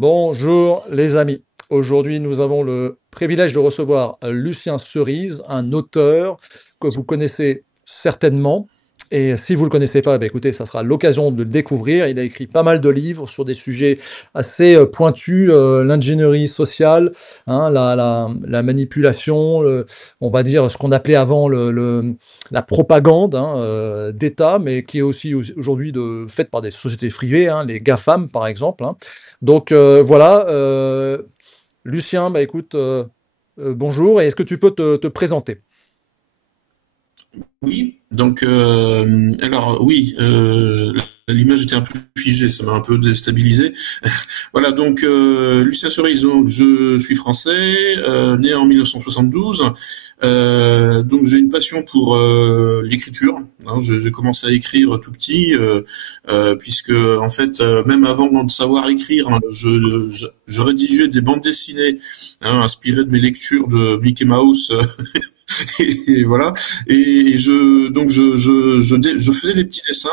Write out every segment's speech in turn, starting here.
Bonjour les amis. Aujourd'hui, nous avons le privilège de recevoir Lucien Cerise, un auteur que vous connaissez certainement. Et si vous ne le connaissez pas, écoutez, ça sera l'occasion de le découvrir. Il a écrit pas mal de livres sur des sujets assez pointus, l'ingénierie sociale, hein, la manipulation, on va dire ce qu'on appelait avant la propagande, hein, d'État, mais qui est aussi aujourd'hui faite par des sociétés privées, hein, les GAFAM par exemple, hein. Donc voilà, Lucien, écoute, bonjour, et est-ce que tu peux te présenter? Oui, donc alors oui, l'image était un peu figée, ça m'a un peu déstabilisé. Voilà, donc Lucien Cerise, donc, je suis français, né en 1972. Donc j'ai une passion pour l'écriture, hein. J'ai commencé à écrire tout petit, puisque en fait, même avant de savoir écrire, hein, je rédigeais des bandes dessinées, hein, inspirées de mes lectures de Mickey Mouse. Et voilà. Et je faisais des petits dessins.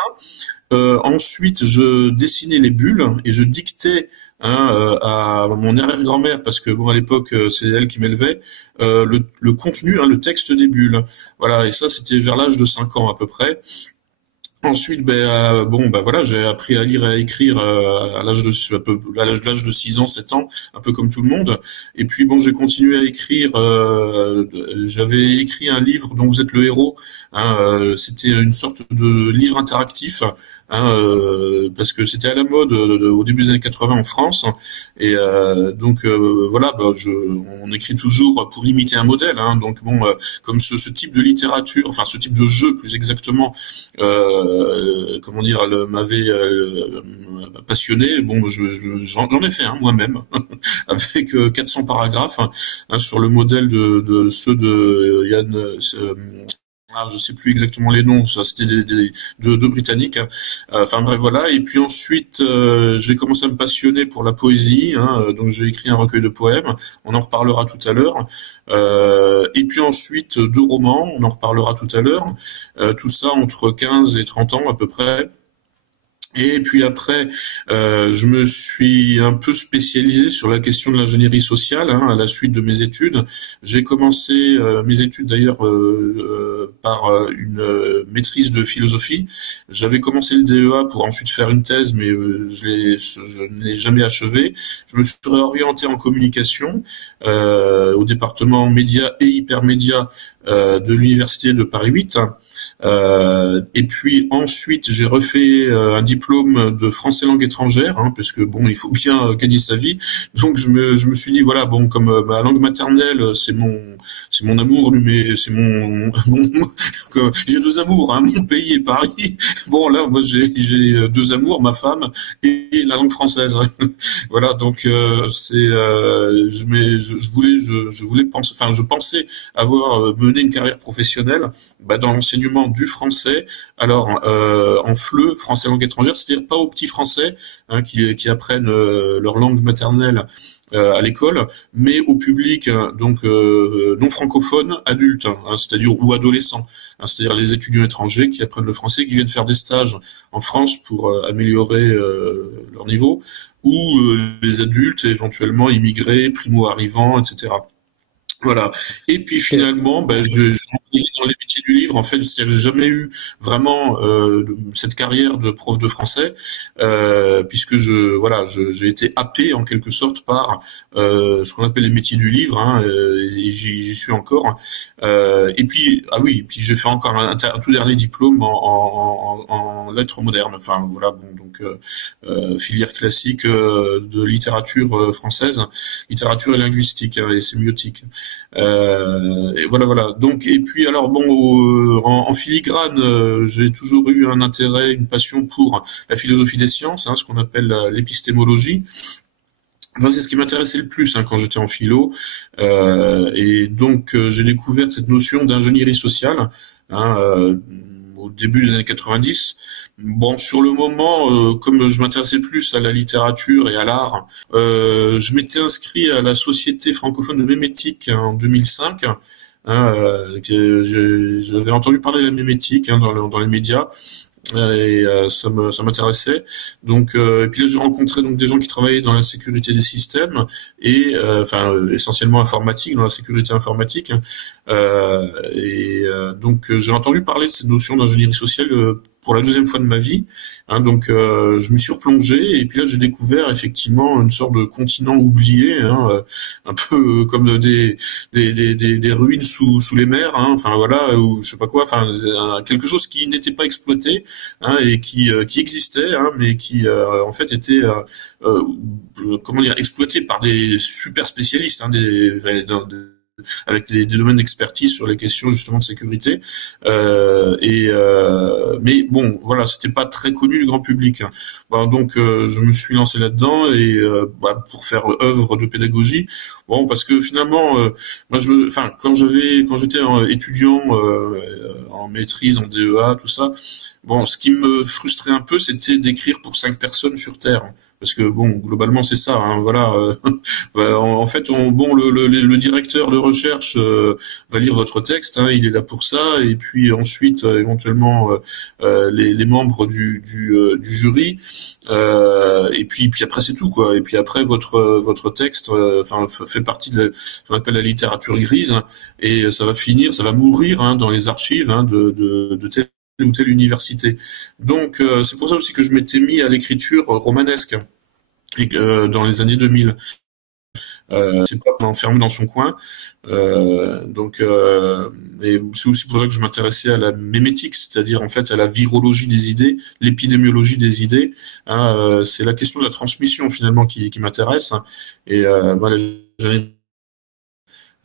Ensuite, je dessinais les bulles et je dictais, hein, à mon arrière-grand-mère, parce que bon, à l'époque, c'est elle qui m'élevait, le contenu, hein, le texte des bulles. Voilà. Et ça, c'était vers l'âge de 5 ans à peu près. Ensuite, bon, voilà, j'ai appris à lire et à écrire à l'âge de 6 ans, 7 ans, un peu comme tout le monde. Et puis bon, j'ai continué à écrire. J'avais écrit un livre dont vous êtes le héros, hein. C'était une sorte de livre interactif, hein, parce que c'était à la mode au début des années 80 en France. Et donc voilà, on écrit toujours pour imiter un modèle, hein. Donc bon, comme ce type de littérature, enfin ce type de jeu plus exactement, comment dire, elle m'avait passionné. Bon, j'en ai fait un, moi-même, avec 400 paragraphes, hein, sur le modèle de ceux de Yann. Je sais plus exactement les noms, ça c'était deux Britanniques, hein. Enfin bref, voilà. Et puis ensuite, j'ai commencé à me passionner pour la poésie, hein, donc j'ai écrit un recueil de poèmes. On en reparlera tout à l'heure. Et puis ensuite deux romans, on en reparlera tout à l'heure. Tout ça entre 15 et 30 ans à peu près. Et puis après, je me suis un peu spécialisé sur la question de l'ingénierie sociale, hein, à la suite de mes études. J'ai commencé mes études d'ailleurs par une maîtrise de philosophie. J'avais commencé le DEA pour ensuite faire une thèse, mais je ne l'ai jamais achevé. Je me suis réorienté en communication au département médias et hypermédias de l'université de Paris 8. Et puis ensuite, j'ai refait un diplôme de français langue étrangère, hein, parce que bon, il faut bien gagner sa vie. Donc je me suis dit voilà, bon, comme ma langue maternelle, c'est mon amour, mais c'est j'ai deux amours, hein, mon pays et Paris. Bon là, moi j'ai deux amours, ma femme et la langue française. Voilà, donc je voulais penser, enfin je pensais avoir mené une carrière professionnelle, dans l'enseignement du français, alors en FLE, français langue étrangère, c'est-à-dire pas aux petits français, hein, qui apprennent leur langue maternelle à l'école, mais au public, donc non francophone, adulte, hein, c'est-à-dire ou adolescent, hein, c'est-à-dire les étudiants étrangers qui apprennent le français, qui viennent faire des stages en France pour améliorer leur niveau, ou les adultes éventuellement immigrés, primo-arrivants, etc. Voilà. Et puis Ok. finalement, j'ai entré dans les métiers du livre. En fait, c'est-à-dire que j'ai jamais eu vraiment cette carrière de prof de français, puisque j'ai été happé en quelque sorte par ce qu'on appelle les métiers du livre, hein, et j'y suis encore. Et puis ah oui, puis j'ai fait encore un tout dernier diplôme en lettres modernes. Enfin voilà, bon donc filière classique de littérature française, littérature et linguistique, hein, et sémiotique. Et voilà. Donc, et puis alors bon, en filigrane, j'ai toujours eu un intérêt, une passion pour la philosophie des sciences, hein, ce qu'on appelle l'épistémologie. Enfin, c'est ce qui m'intéressait le plus, hein, quand j'étais en philo. Et donc, j'ai découvert cette notion d'ingénierie sociale, hein, au début des années 90. Bon, sur le moment, comme je m'intéressais plus à la littérature et à l'art, je m'étais inscrit à la Société francophone de mémétique, hein, en 2005. Hein, j'avais entendu parler de la mémétique, hein, dans les médias. Ça m'intéressait. Donc et puis là j'ai rencontré donc des gens qui travaillaient dans la sécurité des systèmes et essentiellement informatique, dans la sécurité informatique. Donc j'ai entendu parler de cette notion d'ingénierie sociale pour la deuxième fois de ma vie. Donc je me suis replongé et puis là j'ai découvert effectivement une sorte de continent oublié, un peu comme des ruines sous les mers, enfin voilà, ou je sais pas quoi, quelque chose qui n'était pas exploité, et qui existait, mais qui en fait était comment dire, exploité par des super spécialistes, avec des domaines d'expertise sur les questions justement de sécurité. Mais bon, voilà, c'était pas très connu du grand public. Donc je me suis lancé là-dedans et pour faire œuvre de pédagogie. Bon, parce que finalement, moi, quand j'étais étudiant en maîtrise, en DEA, tout ça, bon, ce qui me frustrait un peu, c'était d'écrire pour 5 personnes sur Terre. Parce que bon, globalement c'est ça, voilà. En fait, le directeur de recherche va lire votre texte, il est là pour ça, et puis ensuite éventuellement les membres du jury, et puis après c'est tout quoi. Et puis après votre texte, fait partie de ce qu'on appelle la littérature grise, et ça va mourir dans les archives de telle ou telle université. Donc c'est pour ça aussi que je m'étais mis à l'écriture romanesque et dans les années 2000. C'est pas enfermé dans son coin. Et c'est aussi pour ça que je m'intéressais à la mémétique, c'est-à-dire en fait à la virologie des idées, l'épidémiologie des idées. C'est la question de la transmission finalement qui m'intéresse. Et voilà,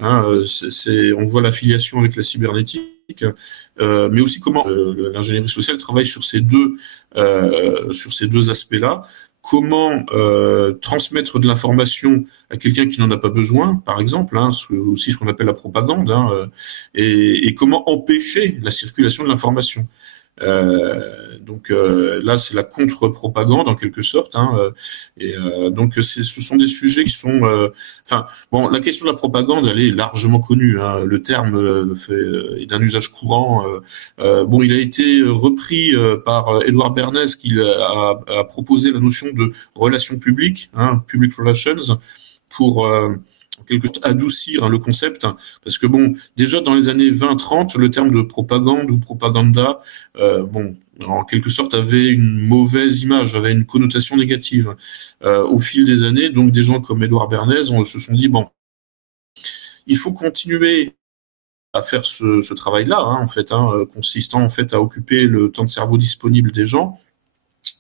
on voit l'affiliation avec la cybernétique, mais aussi comment l'ingénierie sociale travaille sur ces deux aspects-là. Comment transmettre de l'information à quelqu'un qui n'en a pas besoin, par exemple, aussi ce qu'on appelle la propagande, et comment empêcher la circulation de l'information. Là, c'est la contre-propagande en quelque sorte, donc ce sont des sujets qui sont, la question de la propagande, elle est largement connue, le terme est d'un usage courant. Il a été repris par Edward Bernays, qui a proposé la notion de relations publiques, public relations, pour en quelque sorte adoucir le concept, parce que déjà dans les années 20-30, le terme de propagande ou propaganda, en quelque sorte avait une mauvaise image, avait une connotation négative. Au fil des années, donc des gens comme Edward Bernays se sont dit il faut continuer à faire ce travail-là, consistant en fait à occuper le temps de cerveau disponible des gens,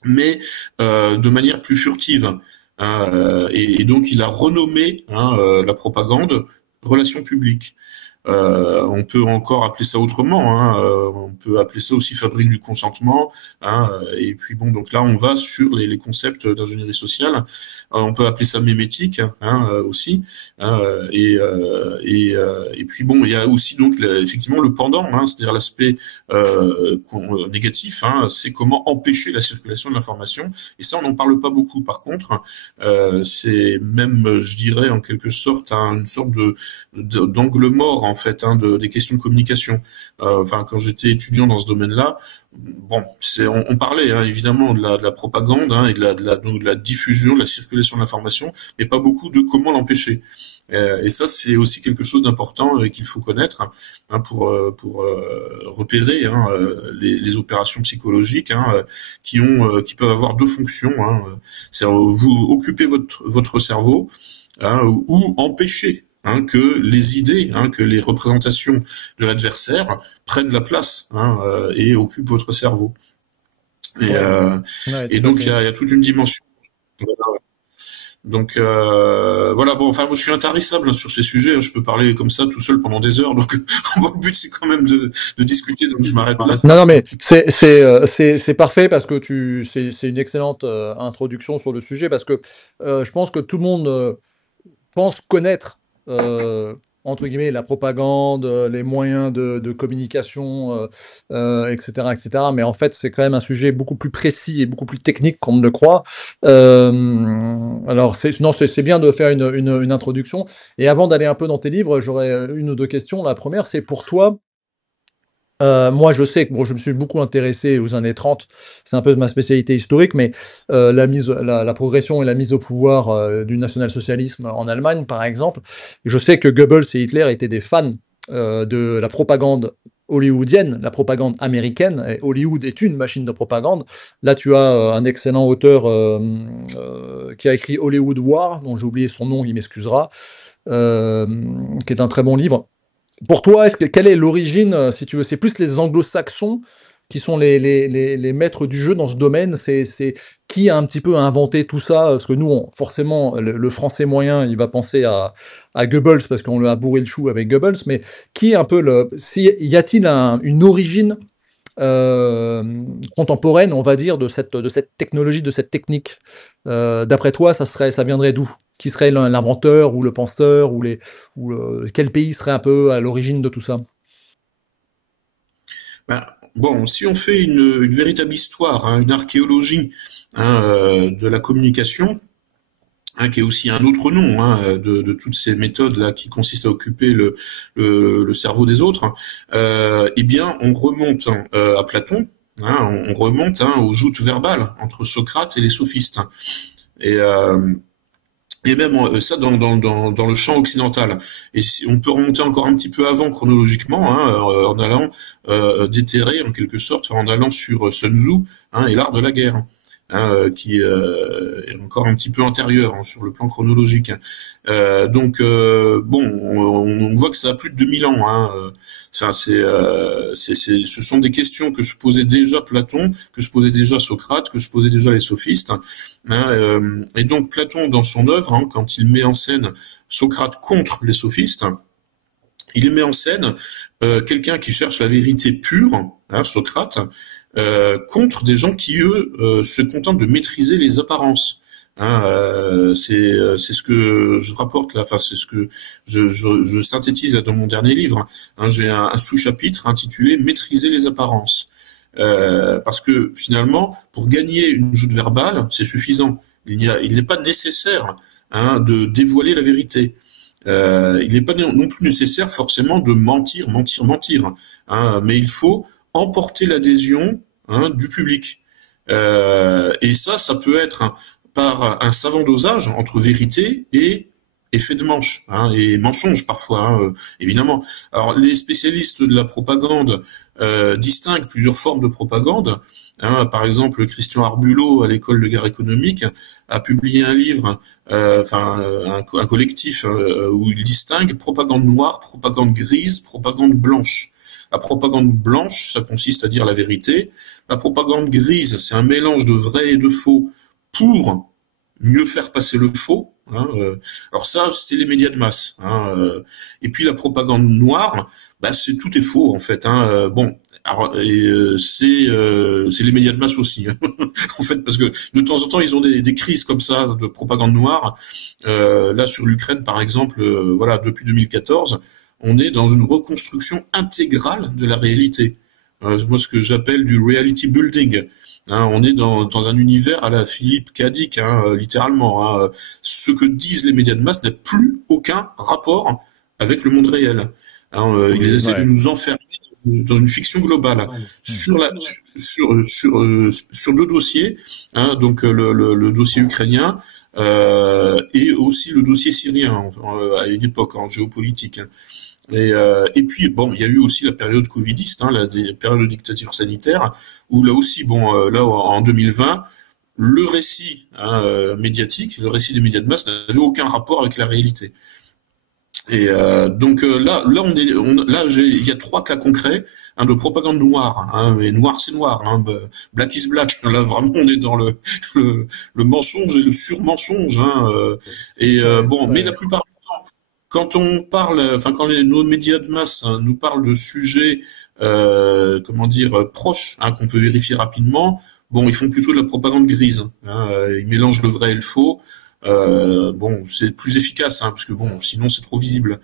mais de manière plus furtive. Et donc il a renommé la propagande relations publiques. On peut encore appeler ça autrement, on peut appeler ça aussi fabrique du consentement, et puis donc là on va sur les concepts d'ingénierie sociale. On peut appeler ça mémétique, aussi, et puis il y a aussi donc effectivement le pendant, c'est-à-dire l'aspect négatif, c'est comment empêcher la circulation de l'information, et ça on n'en parle pas beaucoup. Par contre, c'est même, je dirais en quelque sorte, une sorte d'angle mort en fait, des questions de communication. Quand j'étais étudiant dans ce domaine-là, on parlait évidemment de la propagande, et de la diffusion, de la circulation de l'information, mais pas beaucoup de comment l'empêcher. Et ça, c'est aussi quelque chose d'important qu'il faut connaître, pour repérer les opérations psychologiques, qui peuvent avoir deux fonctions. C'est vous occuper votre cerveau, ou empêcher que les idées, que les représentations de l'adversaire prennent la place, et occupent votre cerveau. Et donc il y a toute une dimension. Donc voilà, moi je suis intarissable sur ces sujets, je peux parler comme ça tout seul pendant des heures, donc le but c'est quand même de discuter, donc je m'arrête là. Non, mais c'est parfait parce que c'est une excellente introduction sur le sujet, parce que je pense que tout le monde pense connaître, entre guillemets, la propagande, les moyens de communication, etc., etc. Mais en fait, c'est quand même un sujet beaucoup plus précis et beaucoup plus technique qu'on ne le croit. Alors, c'est bien de faire une introduction. Et avant d'aller un peu dans tes livres, j'aurais une ou deux questions. La première, c'est pour toi, Moi, je sais que bon, je me suis beaucoup intéressé aux années 30, c'est un peu ma spécialité historique, mais la progression et la mise au pouvoir du national-socialisme en Allemagne, par exemple, je sais que Goebbels et Hitler étaient des fans de la propagande hollywoodienne, la propagande américaine, et Hollywood est une machine de propagande. Là, tu as un excellent auteur qui a écrit Hollywood War, dont j'ai oublié son nom, il m'excusera, euh, qui est un très bon livre. Pour toi, quelle est l'origine, si tu veux, c'est plus les anglo-saxons qui sont les maîtres du jeu dans ce domaine, c'est qui a un petit peu inventé tout ça, parce que nous, forcément, le français moyen, il va penser à Goebbels, parce qu'on lui a bourré le chou avec Goebbels, mais qui est un peu y a-t-il une origine contemporaine, on va dire, de cette technologie, de cette technique? D'après toi, ça viendrait d'où? Qui serait l'inventeur ou le penseur quel pays serait un peu à l'origine de tout ça? Ben, bon, si on fait une véritable histoire, hein, une archéologie hein, de la communication, hein, qui est aussi un autre nom hein, de toutes ces méthodes là qui consistent à occuper le cerveau des autres, eh bien, on remonte à Platon, hein, on remonte hein, aux joutes verbales entre Socrate et les sophistes. Et, euh, et même ça dans le champ occidental. Et on peut remonter encore un petit peu avant chronologiquement, hein, en allant déterrer en quelque sorte, enfin, en allant sur Sun Tzu hein, et l'art de la guerre, hein, qui est encore un petit peu antérieur hein, sur le plan chronologique. Bon, on voit que ça a plus de 2000 ans. Hein, ça, ce sont des questions que se posait déjà Platon, que se posait déjà Socrate, que se posaient déjà les sophistes. Hein, et donc Platon, dans son œuvre, hein, quand il met en scène Socrate contre les sophistes, il met en scène quelqu'un qui cherche la vérité pure, hein, Socrate, contre des gens qui, eux, se contentent de maîtriser les apparences. Hein, c'est ce que je rapporte là, enfin c'est ce que je synthétise dans mon dernier livre. Hein, j'ai un sous-chapitre intitulé Maîtriser les apparences. Parce que finalement, pour gagner une joute verbale, c'est suffisant. Il n'est pas nécessaire hein, de dévoiler la vérité. Il n'est pas non plus nécessaire forcément de mentir, hein, mais il faut emporter l'adhésion hein, du public. Et ça peut être hein, par un savant dosage entre vérité et effet de manche hein, et mensonge parfois, hein, évidemment. Alors les spécialistes de la propagande distinguent plusieurs formes de propagande. Hein, par exemple, Christian Arbulot, à l'école de guerre économique, a publié un livre, un collectif où il distingue propagande noire, propagande grise, propagande blanche. La propagande blanche, ça consiste à dire la vérité. La propagande grise, c'est un mélange de vrai et de faux pour mieux faire passer le faux. Hein, alors ça, c'est les médias de masse. Hein, et puis la propagande noire, bah, c'est tout est faux en fait. Hein, bon, alors, c'est les médias de masse aussi, hein, en fait, parce que de temps en temps, ils ont des crises comme ça de propagande noire. Là, sur l'Ukraine, par exemple, voilà, depuis 2014, on est dans une reconstruction intégrale de la réalité. Moi, ce que j'appelle du reality building. Hein, on est dans un univers à la Philippe K. Dick, hein, littéralement. Hein. Ce que disent les médias de masse n'a plus aucun rapport avec le monde réel. Hein, ils essaient de nous enfermer dans une fiction globale sur deux dossiers, hein, donc le dossier ukrainien et aussi le dossier syrien à une époque en géopolitique. Et puis bon, il y a eu aussi la période covidiste, hein, la période de dictature sanitaire, où là aussi, bon, là en 2020, le récit hein, médiatique, le récit des médias de masse n'avait aucun rapport avec la réalité. Et là, il y a trois cas concrets hein, de propagande noire. Hein, et noir, c'est noir. Hein, black is black. Là, vraiment, on est dans le mensonge et le surmensonge. Hein, bon, mais la plupart du temps, quand on parle, enfin, nos médias de masse hein, nous parlent de sujets, comment dire, proches, hein, qu'on peut vérifier rapidement. Bon, ils font plutôt de la propagande grise. Hein, ils mélangent le vrai et le faux. Bon, c'est plus efficace, hein, parce que bon, sinon c'est trop visible.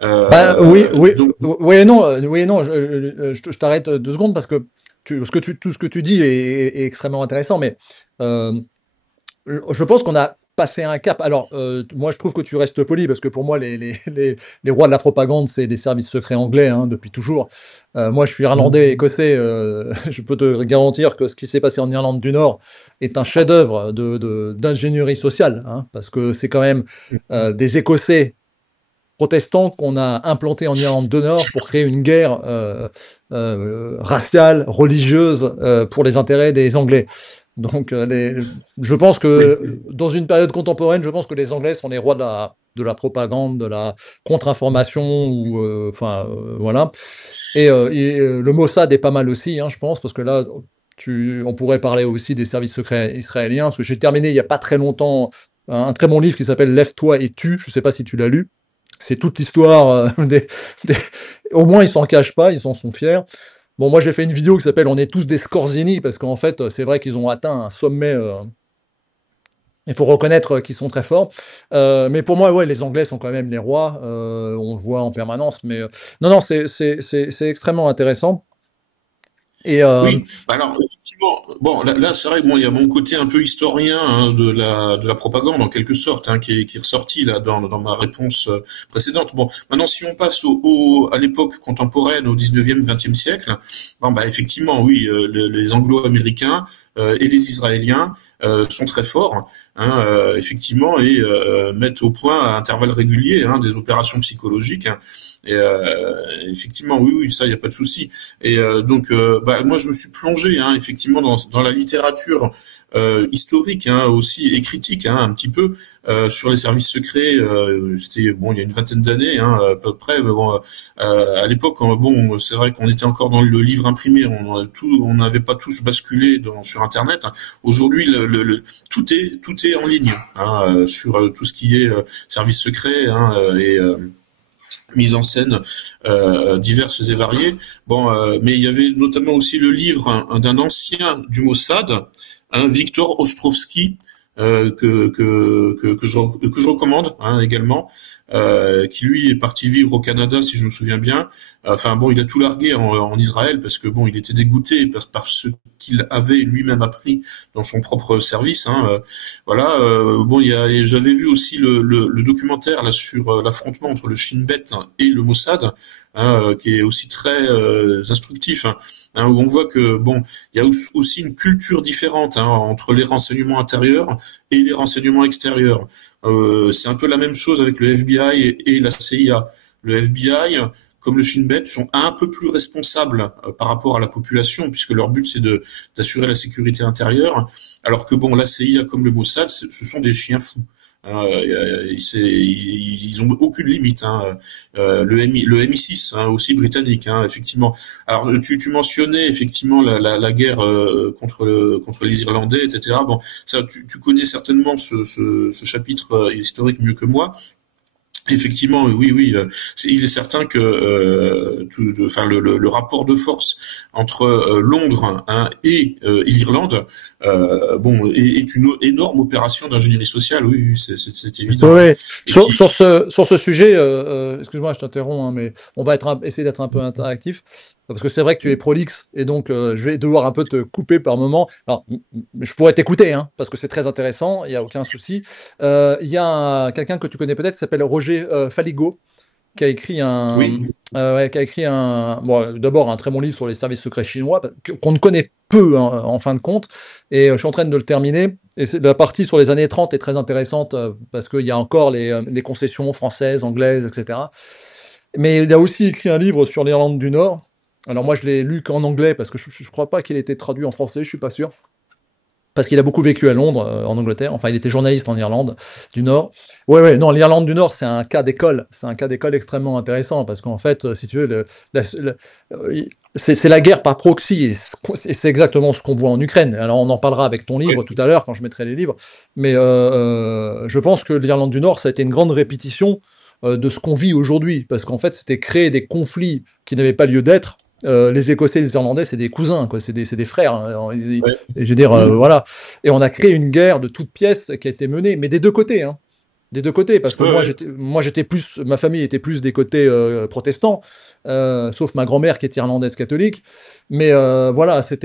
Bah oui, Donc, oui et non, oui et non. Je t'arrête 2 secondes parce que tout ce que tu dis est extrêmement intéressant, mais je pense qu'on a passer un cap. Alors, moi, je trouve que tu restes poli parce que pour moi, les rois de la propagande, c'est les services secrets anglais, hein, depuis toujours. Moi, je suis irlandais et écossais. Je peux te garantir que ce qui s'est passé en Irlande du Nord est un chef-d'œuvre d'ingénierie sociale, hein, parce que c'est quand même des Écossais protestants qu'on a implantés en Irlande du Nord pour créer une guerre raciale, religieuse, pour les intérêts des Anglais. Donc, je pense que dans une période contemporaine, je pense que les Anglais sont les rois de la propagande, de la contre-information, ou enfin voilà. Et le Mossad est pas mal aussi, hein, je pense, parce que là, on pourrait parler aussi des services secrets israéliens, parce que j'ai terminé il y a pas très longtemps un très bon livre qui s'appelle Lève-toi et tue. Je sais pas si tu l'as lu. C'est toute l'histoire au moins ils s'en cachent pas, ils en sont fiers. Bon, moi j'ai fait une vidéo qui s'appelle On est tous des Scorzini, parce qu'en fait c'est vrai qu'ils ont atteint un sommet. Il faut reconnaître qu'ils sont très forts. Mais pour moi, ouais, les Anglais sont quand même les rois. On le voit en permanence. Mais non, non, c'est extrêmement intéressant. Et Oui, alors effectivement, bon là, c'est vrai que bon, il y a mon côté un peu historien, hein, de la propagande en quelque sorte, hein, qui est ressorti là dans ma réponse précédente. Bon, maintenant si on passe à l'époque contemporaine, au 19e, 20e siècle, bon bah effectivement oui, les Anglo-Américains et les Israéliens sont très forts, hein, effectivement, et mettent au point à intervalles réguliers, hein, des opérations psychologiques, hein. Et effectivement, oui, oui, ça, il n'y a pas de souci. Et donc, bah, moi, je me suis plongé, hein, effectivement, dans la littérature historique, hein, aussi, et critique, hein, un petit peu, sur les services secrets. C'était bon, il y a une vingtaine d'années, hein, à peu près. Mais bon, à l'époque, bon, c'est vrai qu'on était encore dans le livre imprimé. On n'avait pas tous basculé sur Internet, hein. Aujourd'hui, tout est en ligne, hein, sur tout ce qui est services secrets, hein, et mise en scène diverses et variées. Bon, mais il y avait notamment aussi le livre, hein, d'un ancien du Mossad, hein, Victor Ostrovsky, que je recommande, hein, également, qui lui est parti vivre au Canada, si je me souviens bien. Enfin bon, il a tout largué en Israël parce que bon, il était dégoûté par ce qu'il avait lui-même appris dans son propre service, hein. Voilà. Bon, j'avais vu aussi le documentaire là sur l'affrontement entre le Shin Bet et le Mossad, hein, qui est aussi très instructif, hein, hein, où on voit que bon, il y a aussi une culture différente, hein, entre les renseignements intérieurs et les renseignements extérieurs. C'est un peu la même chose avec le FBI et la CIA. Le FBI, comme le Shin Bet, sont un peu plus responsables par rapport à la population, puisque leur but c'est d'assurer la sécurité intérieure, alors que bon, la CIA comme le Mossad, ce sont des chiens fous. Ils ont aucune limite, hein. Le MI6, hein, aussi britannique, hein, effectivement. Alors tu mentionnais effectivement la guerre contre les Irlandais, etc. Bon, ça tu connais certainement ce chapitre historique mieux que moi. Effectivement, oui, oui, il est certain que enfin le rapport de force entre Londres, hein, et l'Irlande, bon, est une énorme opération d'ingénierie sociale. Oui, oui, c'est évident, hein. ouais. Et Sur ce sujet, excuse-moi, je t'interromps, hein, mais on va essayer d'être un peu interactif, parce que c'est vrai que tu es prolixe, et donc je vais devoir un peu te couper par moment. Alors, je pourrais t'écouter, hein, parce que c'est très intéressant, il n'y a aucun souci. Il y a quelqu'un que tu connais peut-être qui s'appelle Roger Faligot, qui a écrit oui, bon, d'abord un très bon livre sur les services secrets chinois, qu'on ne connaît peu, hein, en fin de compte, et je suis en train de le terminer. Et la partie sur les années 30 est très intéressante, parce qu'il y a encore les concessions françaises, anglaises, etc. Mais il a aussi écrit un livre sur l'Irlande du Nord. Alors moi je l'ai lu qu'en anglais, parce que je crois pas qu'il ait été traduit en français, je suis pas sûr. Parce qu'il a beaucoup vécu à Londres, en Angleterre. Enfin, il était journaliste en Irlande du Nord. Ouais, ouais, non, l'Irlande du Nord, c'est un cas d'école. C'est un cas d'école extrêmement intéressant, parce qu'en fait, si tu veux, c'est la guerre par proxy, et c'est exactement ce qu'on voit en Ukraine. Alors, on en parlera avec ton livre oui, tout à l'heure, quand je mettrai les livres. Mais je pense que l'Irlande du Nord, ça a été une grande répétition de ce qu'on vit aujourd'hui, parce qu'en fait, c'était créer des conflits qui n'avaient pas lieu d'être. Les Écossais et les Irlandais, c'est des cousins, quoi, c'est des frères, hein. ouais. Je veux dire, voilà. Et on a créé une guerre de toutes pièces qui a été menée, mais des deux côtés, hein. des deux côtés, parce que Ouais, ouais. moi j'étais plus, ma famille était plus des côtés protestants, sauf ma grand-mère qui est irlandaise catholique. Mais voilà, c'est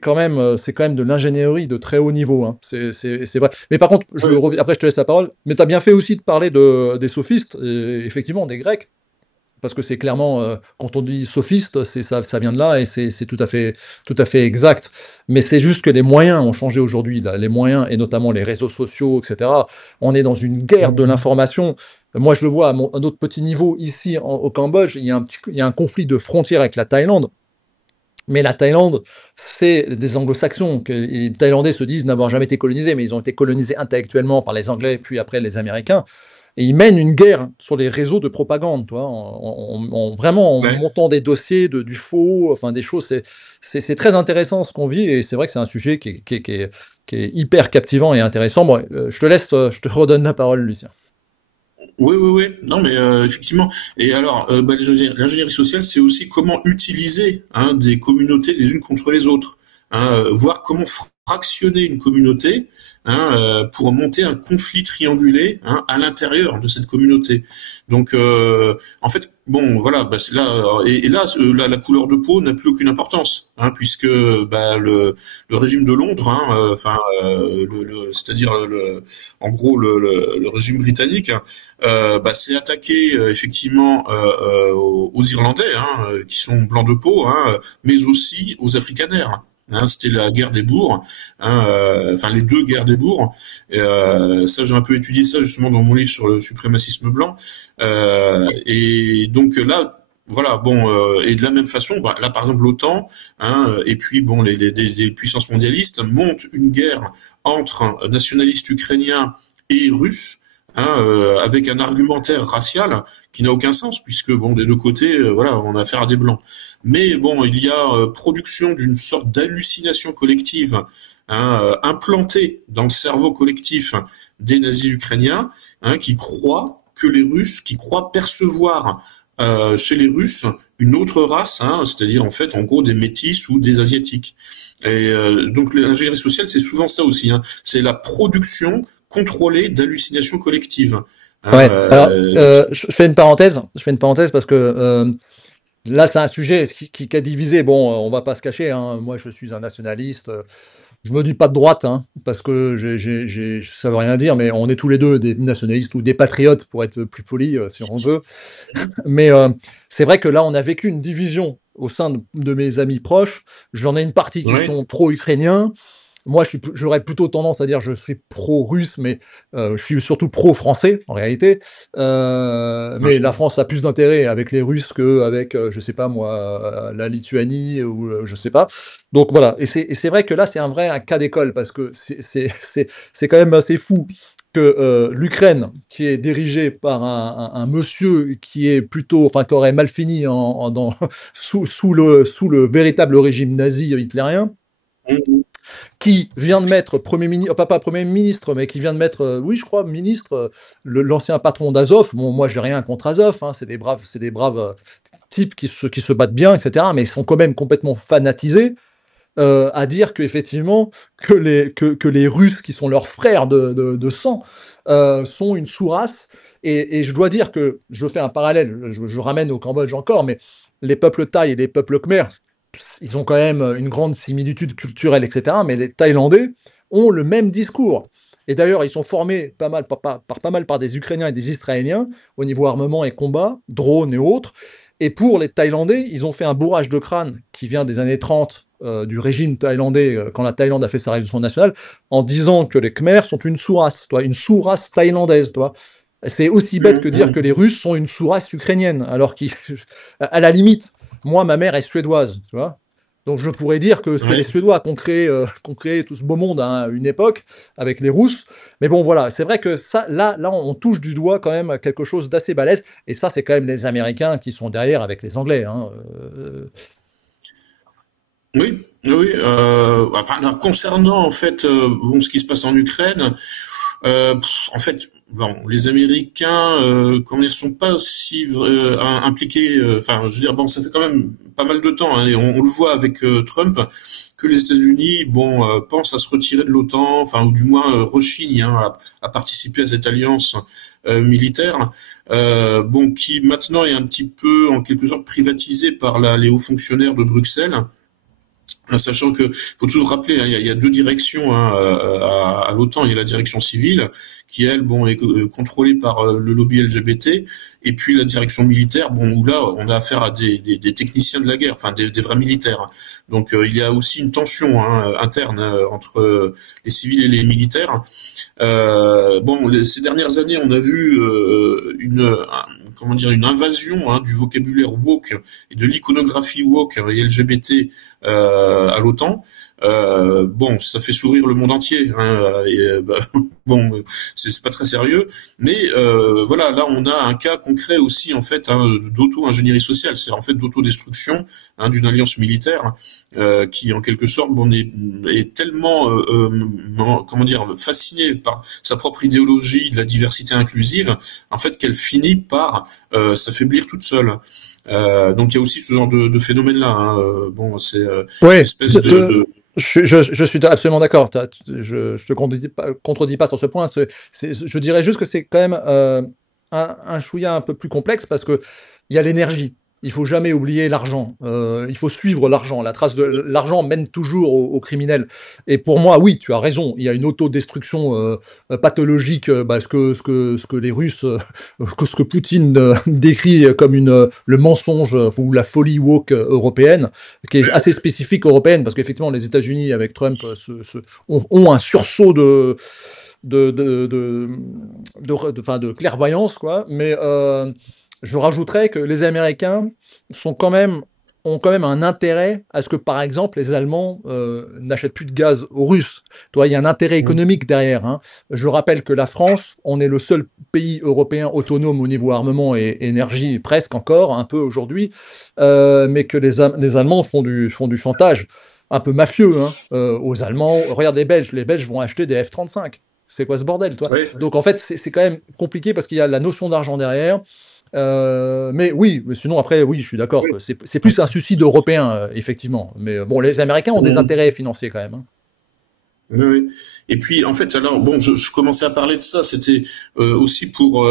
quand même de l'ingénierie de très haut niveau, hein. C'est vrai. Mais par contre, Ouais. après je te laisse la parole. Mais t'as bien fait aussi de parler des sophistes, et effectivement des Grecs. Parce que c'est clairement, quand on dit sophiste, c'est ça, ça vient de là et c'est tout à fait exact. Mais c'est juste que les moyens ont changé aujourd'hui, là, les moyens et notamment les réseaux sociaux, etc. On est dans une guerre de l'information. Moi, je le vois à notre petit niveau ici au Cambodge, il y a un conflit de frontières avec la Thaïlande. Mais la Thaïlande, c'est des anglo-saxons. Les Thaïlandais se disent n'avoir jamais été colonisés, mais ils ont été colonisés intellectuellement par les Anglais, puis après les Américains. Et ils mènent une guerre sur les réseaux de propagande, tu vois, vraiment en Ouais. montant des dossiers, du faux, enfin des choses. C'est très intéressant ce qu'on vit, et c'est vrai que c'est un sujet qui est hyper captivant et intéressant. Bon, je te redonne la parole, Lucien. Oui, oui, oui. Non, mais effectivement. Et alors, bah, l'ingénierie sociale, c'est aussi comment utiliser hein, des communautés les unes contre les autres, hein, voir comment fractionner une communauté hein, pour monter un conflit triangulé hein, à l'intérieur de cette communauté. Donc, en fait, bon, voilà, bah, c'est là, et là, la couleur de peau n'a plus aucune importance, hein, puisque bah, le régime de Londres, hein, enfin, c'est-à-dire en gros le régime britannique. Hein, bah, c'est attaqué effectivement aux Irlandais, hein, qui sont blancs de peau, hein, mais aussi aux Afrikaners. Hein, c'était la guerre des bourgs, hein, enfin les deux guerres des bourgs. Et, ça, j'ai un peu étudié ça justement dans mon livre sur le suprémacisme blanc. Et donc là, voilà, bon, et de la même façon, bah, là par exemple l'OTAN, hein, et puis bon, les puissances mondialistes montent une guerre entre nationalistes ukrainiens et russes hein, avec un argumentaire racial qui n'a aucun sens puisque bon des deux côtés voilà on a affaire à des blancs mais bon il y a production d'une sorte d'hallucination collective hein, implantée dans le cerveau collectif des nazis ukrainiens hein, qui croient percevoir chez les Russes une autre race, hein, c'est-à-dire en fait en gros des métis ou des asiatiques. Et donc l'ingénierie sociale c'est souvent ça aussi, hein, c'est la production contrôlée d'hallucinations collectives. Hein, Ouais. Alors, je fais une parenthèse parce que là, c'est un sujet qui a divisé. Bon, on va pas se cacher, hein. Moi, je suis un nationaliste. Je me dis pas de droite, hein, parce que ça veut rien dire, mais on est tous les deux des nationalistes ou des patriotes, pour être plus poli, si on veut. Mais c'est vrai que là, on a vécu une division au sein de mes amis proches. J'en ai une partie qui ouais, sont pro-ukrainiens. Moi, j'aurais plutôt tendance à dire je suis pro-russe, mais je suis surtout pro-français en réalité. Mais la France a plus d'intérêt avec les Russes qu'avec, je sais pas moi, la Lituanie ou je sais pas. Donc voilà. Et c'est vrai que là, c'est un cas d'école parce que c'est quand même assez fou que l'Ukraine, qui est dirigée par un monsieur qui est plutôt, enfin, qui aurait mal fini sous le véritable régime nazi hitlérien, qui vient de mettre Premier ministre, pas Premier ministre, mais qui vient de mettre, oui, je crois, ministre, l'ancien patron d'Azov. Bon, moi, j'ai rien contre Azov, hein, c'est des braves types qui se battent bien, etc., mais ils sont quand même complètement fanatisés à dire qu'effectivement, que les Russes, qui sont leurs frères de sang, sont une sous-race. Et je dois dire que, je fais un parallèle, je ramène au Cambodge encore, mais les peuples thaïs et les peuples khmers, ils ont quand même une grande similitude culturelle, etc. Mais les Thaïlandais ont le même discours. Et d'ailleurs, ils sont formés pas mal par des Ukrainiens et des Israéliens au niveau armement et combat, drones et autres. Et pour les Thaïlandais, ils ont fait un bourrage de crâne qui vient des années 30 du régime thaïlandais, quand la Thaïlande a fait sa révolution nationale, en disant que les Khmers sont une sous-race, une sous-race thaïlandaise. C'est aussi bête que dire que les Russes sont une sous-race ukrainienne, alors qu'à la limite, moi, ma mère est suédoise, tu vois. Donc je pourrais dire que c'est les ouais. Suédois qui ont créé tout ce beau monde hein, à une époque, avec les Russes. Mais bon, voilà, c'est vrai que ça, là, on touche du doigt quand même quelque chose d'assez balèze. Et ça, c'est quand même les Américains qui sont derrière avec les Anglais. Hein. Oui, oui. Enfin, concernant en fait bon, ce qui se passe en Ukraine, en fait, bon, les Américains, comment ils sont pas aussi impliqués. Enfin, je veux dire, bon, ça fait quand même pas mal de temps, hein, et on le voit avec Trump, que les États-Unis, bon, pensent à se retirer de l'OTAN, enfin, ou du moins rechignent, hein, à participer à cette alliance militaire, bon, qui maintenant est un petit peu, en quelque sorte, privatisée par les hauts fonctionnaires de Bruxelles. Sachant que faut toujours rappeler, hein, il y a deux directions, hein, à l'OTAN. Il y a la direction civile qui, elle, bon, est contrôlée par le lobby LGBT, et puis la direction militaire, bon, où là on a affaire à des techniciens de la guerre, enfin des vrais militaires. Donc il y a aussi une tension, hein, interne, entre les civils et les militaires. Bon, ces dernières années, on a vu comment dire, une invasion, hein, du vocabulaire woke et de l'iconographie woke et LGBT à l'OTAN. Bon, ça fait sourire le monde entier, hein, et, bah, bon, c'est pas très sérieux, mais voilà, là on a un cas concret aussi, en fait, hein, d'auto-ingénierie sociale, c'est en fait d'autodestruction, hein, d'une alliance militaire qui, en quelque sorte, bon, est tellement comment dire, fascinée par sa propre idéologie de la diversité inclusive, en fait, qu'elle finit par s'affaiblir toute seule. Donc il y a aussi ce genre de phénomène-là, hein. Bon, c'est une Oui, espèce de... je suis absolument d'accord. Je te contredis pas sur ce point. Je dirais juste que c'est quand même un chouïa un peu plus complexe parce que il y a l'énergie. Il faut jamais oublier l'argent. Il faut suivre l'argent. La trace de l'argent mène toujours au criminel. Et pour moi, oui, tu as raison. Il y a une autodestruction pathologique. Bah, ce que les Russes, ce que Poutine décrit comme le mensonge ou la folie woke européenne, qui est assez spécifique européenne, parce qu'effectivement, les États-Unis avec Trump ont un sursaut de clairvoyance, quoi. Mais je rajouterais que les Américains ont quand même un intérêt à ce que, par exemple, les Allemands n'achètent plus de gaz aux Russes. Toi, il y a un intérêt économique derrière, hein. Je rappelle que la France, on est le seul pays européen autonome au niveau armement et énergie, presque encore, un peu aujourd'hui, mais que les Allemands font du chantage un peu mafieux, hein, aux Allemands. Regarde les Belges vont acheter des F-35. C'est quoi ce bordel, toi? Oui, Donc en fait, c'est quand même compliqué parce qu'il y a la notion d'argent derrière. Mais oui, mais sinon après, oui, je suis d'accord oui. que c'est plus un suicide européen, effectivement. Mais bon, les Américains ont des Oui. intérêts financiers quand même, hein. Oui, oui. Et puis en fait, alors bon, je commençais à parler de ça, c'était aussi pour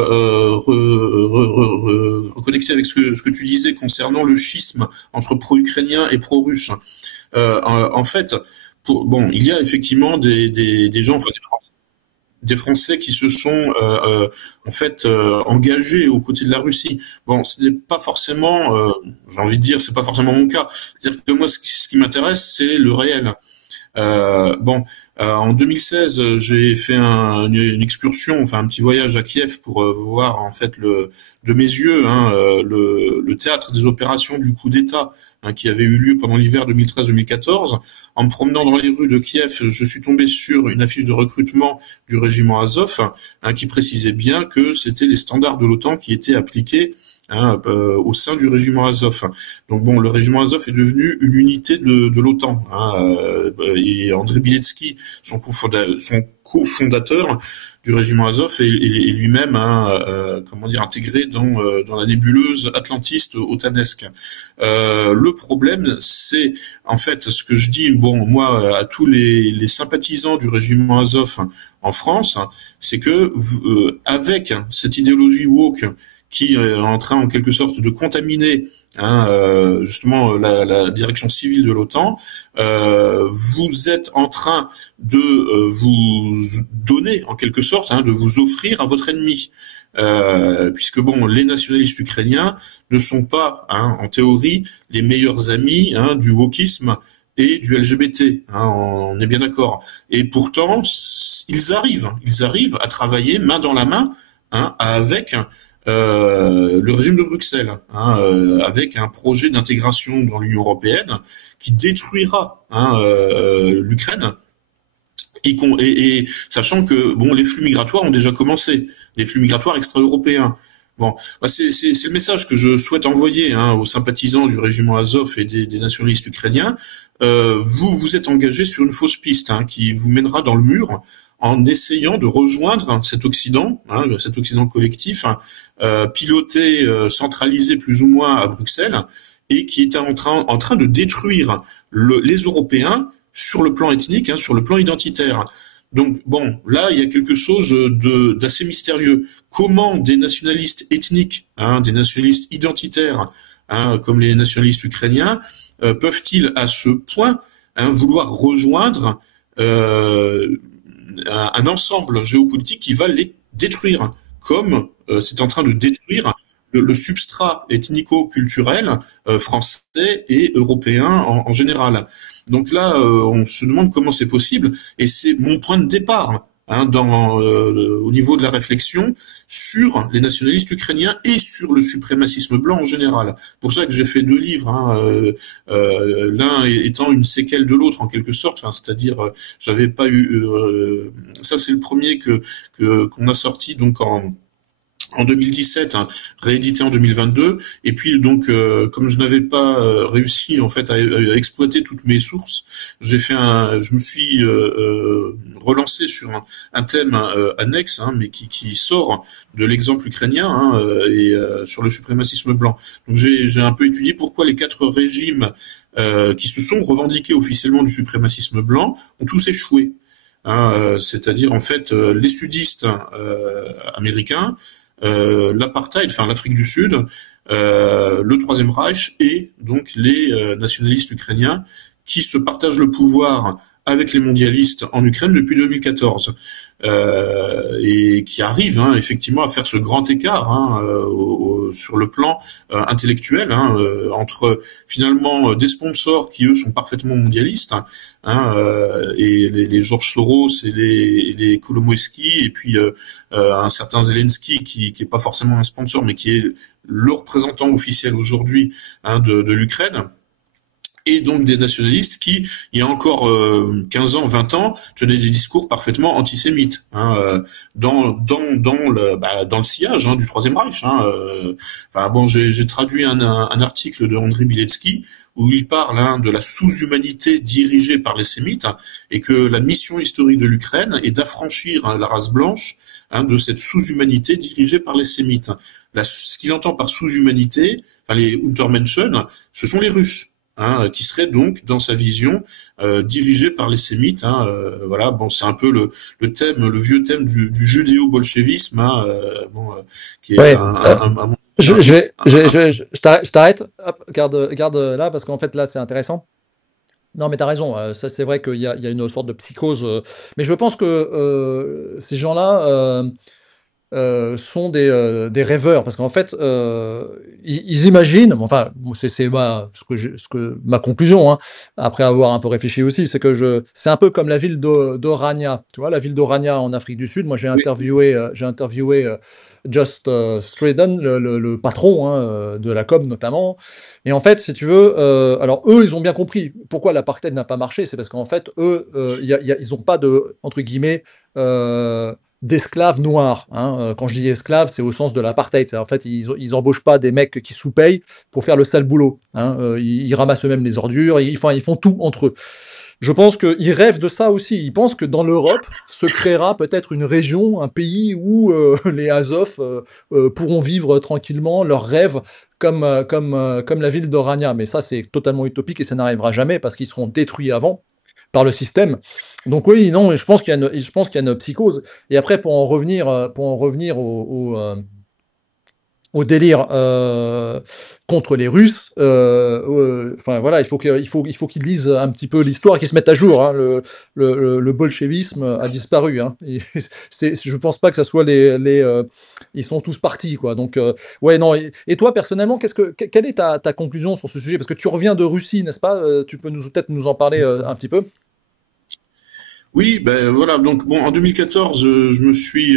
reconnecter avec ce que tu disais concernant le schisme entre pro-ukrainien et pro-russe. En fait, bon, il y a effectivement des gens, enfin des Français qui se sont en fait engagés aux côtés de la Russie. Bon, ce n'est pas forcément, j'ai envie de dire, c'est pas forcément mon cas. C'est-à-dire que moi, ce qui m'intéresse, c'est le réel. Bon, en 2016, j'ai fait une excursion, enfin un petit voyage à Kiev pour voir en fait de mes yeux, hein, le théâtre des opérations du coup d'État, hein, qui avait eu lieu pendant l'hiver 2013-2014. En me promenant dans les rues de Kiev, je suis tombé sur une affiche de recrutement du régiment Azov, hein, qui précisait bien que c'était les standards de l'OTAN qui étaient appliqués, hein, au sein du régiment Azov. Donc bon, le régiment Azov est devenu une unité de l'OTAN, hein, et André Biletsky, son cofondateur du régiment Azov, est lui-même, hein, comment dire, intégré dans la nébuleuse atlantiste otanesque. Le problème, c'est en fait ce que je dis, bon, moi, à tous les sympathisants du régiment Azov en France, c'est que avec cette idéologie woke qui est en train en quelque sorte de contaminer, hein, justement la direction civile de l'OTAN, vous êtes en train de vous donner en quelque sorte, hein, de vous offrir à votre ennemi. Puisque bon, les nationalistes ukrainiens ne sont pas, hein, en théorie, les meilleurs amis, hein, du wokisme et du LGBT, hein, on est bien d'accord. Et pourtant, ils arrivent à travailler main dans la main, hein, avec le régime de Bruxelles, hein, avec un projet d'intégration dans l'Union européenne qui détruira, hein, l'Ukraine, et sachant que bon, les flux migratoires ont déjà commencé, les flux migratoires extra-européens. Bon, bah c'est le message que je souhaite envoyer, hein, aux sympathisants du régiment Azov et des nationalistes ukrainiens. Vous êtes engagés sur une fausse piste, hein, qui vous mènera dans le mur, en essayant de rejoindre cet Occident, cet Occident collectif, piloté, centralisé plus ou moins à Bruxelles, et qui est en train de détruire les Européens sur le plan ethnique, sur le plan identitaire. Donc bon, là il y a quelque chose d'assez mystérieux. Comment des nationalistes ethniques, des nationalistes identitaires, comme les nationalistes ukrainiens, peuvent-ils à ce point vouloir rejoindre un ensemble géopolitique qui va les détruire, comme c'est en train de détruire le substrat ethnico-culturel français et européen en général. Donc là, on se demande comment c'est possible, et c'est mon point de départ au niveau de la réflexion sur les nationalistes ukrainiens et sur le suprémacisme blanc en général. Pour ça que j'ai fait 2 livres, l'un étant une séquelle de l'autre en quelque sorte. C'est-à-dire, j'avais pas eu. Ça, c'est le premier qu'on a sorti donc en 2017, réédité en 2022, et puis donc comme je n'avais pas réussi en fait à exploiter toutes mes sources, je me suis relancé sur un thème annexe, mais qui sort de l'exemple ukrainien, et sur le suprémacisme blanc. Donc j'ai un peu étudié pourquoi les 4 régimes qui se sont revendiqués officiellement du suprémacisme blanc ont tous échoué. C'est-à-dire en fait les sudistes américains, l'apartheid, l'Afrique du Sud, le Troisième Reich et donc les nationalistes ukrainiens qui se partagent le pouvoir avec les mondialistes en Ukraine depuis 2014, et qui arrivent effectivement à faire ce grand écart sur le plan intellectuel entre finalement des sponsors qui eux sont parfaitement mondialistes, et les George Soros et les Kolomoïski, et puis un certain Zelensky qui est pas forcément un sponsor mais qui est le représentant officiel aujourd'hui de l'Ukraine. Et donc des nationalistes qui, il y a encore 15 ans, 20 ans, tenaient des discours parfaitement antisémites, dans le sillage du Troisième Reich. J'ai traduit un article de Andriy Biletsky où il parle de la sous-humanité dirigée par les sémites, et que la mission historique de l'Ukraine est d'affranchir la race blanche de cette sous-humanité dirigée par les sémites. Ce qu'il entend par sous-humanité, les Untermenschen, ce sont les Russes. Qui serait donc dans sa vision dirigé par les sémites. C'est un peu le thème, le vieux thème du judéo-bolchevisme, qui est Ouais. Je t'arrête. Hop, garde là parce qu'en fait là c'est intéressant. Non, mais t'as raison. Ça c'est vrai qu'il y a une sorte de psychose. Mais je pense que ces gens-là sont des rêveurs, parce qu'en fait, ils imaginent, enfin, c'est ma conclusion, après avoir un peu réfléchi aussi, c'est que c'est un peu comme la ville d'Orania. Tu vois, la ville d'Orania en Afrique du Sud. Moi, j'ai Oui. interviewé Just Stradon, le patron de la COM notamment. Et en fait, si tu veux, alors eux, ils ont bien compris pourquoi l'apartheid n'a pas marché. C'est parce qu'en fait, eux, ils n'ont pas de, entre guillemets, d'esclaves noirs. Quand je dis esclaves, c'est au sens de l'apartheid. En fait, ils embauchent pas des mecs qui sous-payent pour faire le sale boulot. Ils ramassent eux-mêmes les ordures, ils font tout entre eux. Je pense qu'ils rêvent de ça aussi. Ils pensent que dans l'Europe se créera peut-être une région, un pays où les Azov pourront vivre tranquillement leurs rêves comme la ville d'Orania. Mais ça, c'est totalement utopique et ça n'arrivera jamais parce qu'ils seront détruits avant par le système. Donc oui, non, je pense qu'il y a une psychose. Et après, pour en revenir au délire contre les Russes, voilà, il faut qu'ils lisent un petit peu l'histoire, qu'ils se mettent à jour. Le bolchevisme a disparu. Je pense pas que ça soit ils sont tous partis, quoi. Donc ouais, non. Et toi, personnellement, quelle est ta conclusion sur ce sujet? Parce que tu reviens de Russie, n'est-ce pas? Tu peux peut-être nous en parler un petit peu? Oui, voilà. Donc bon, en 2014, je me suis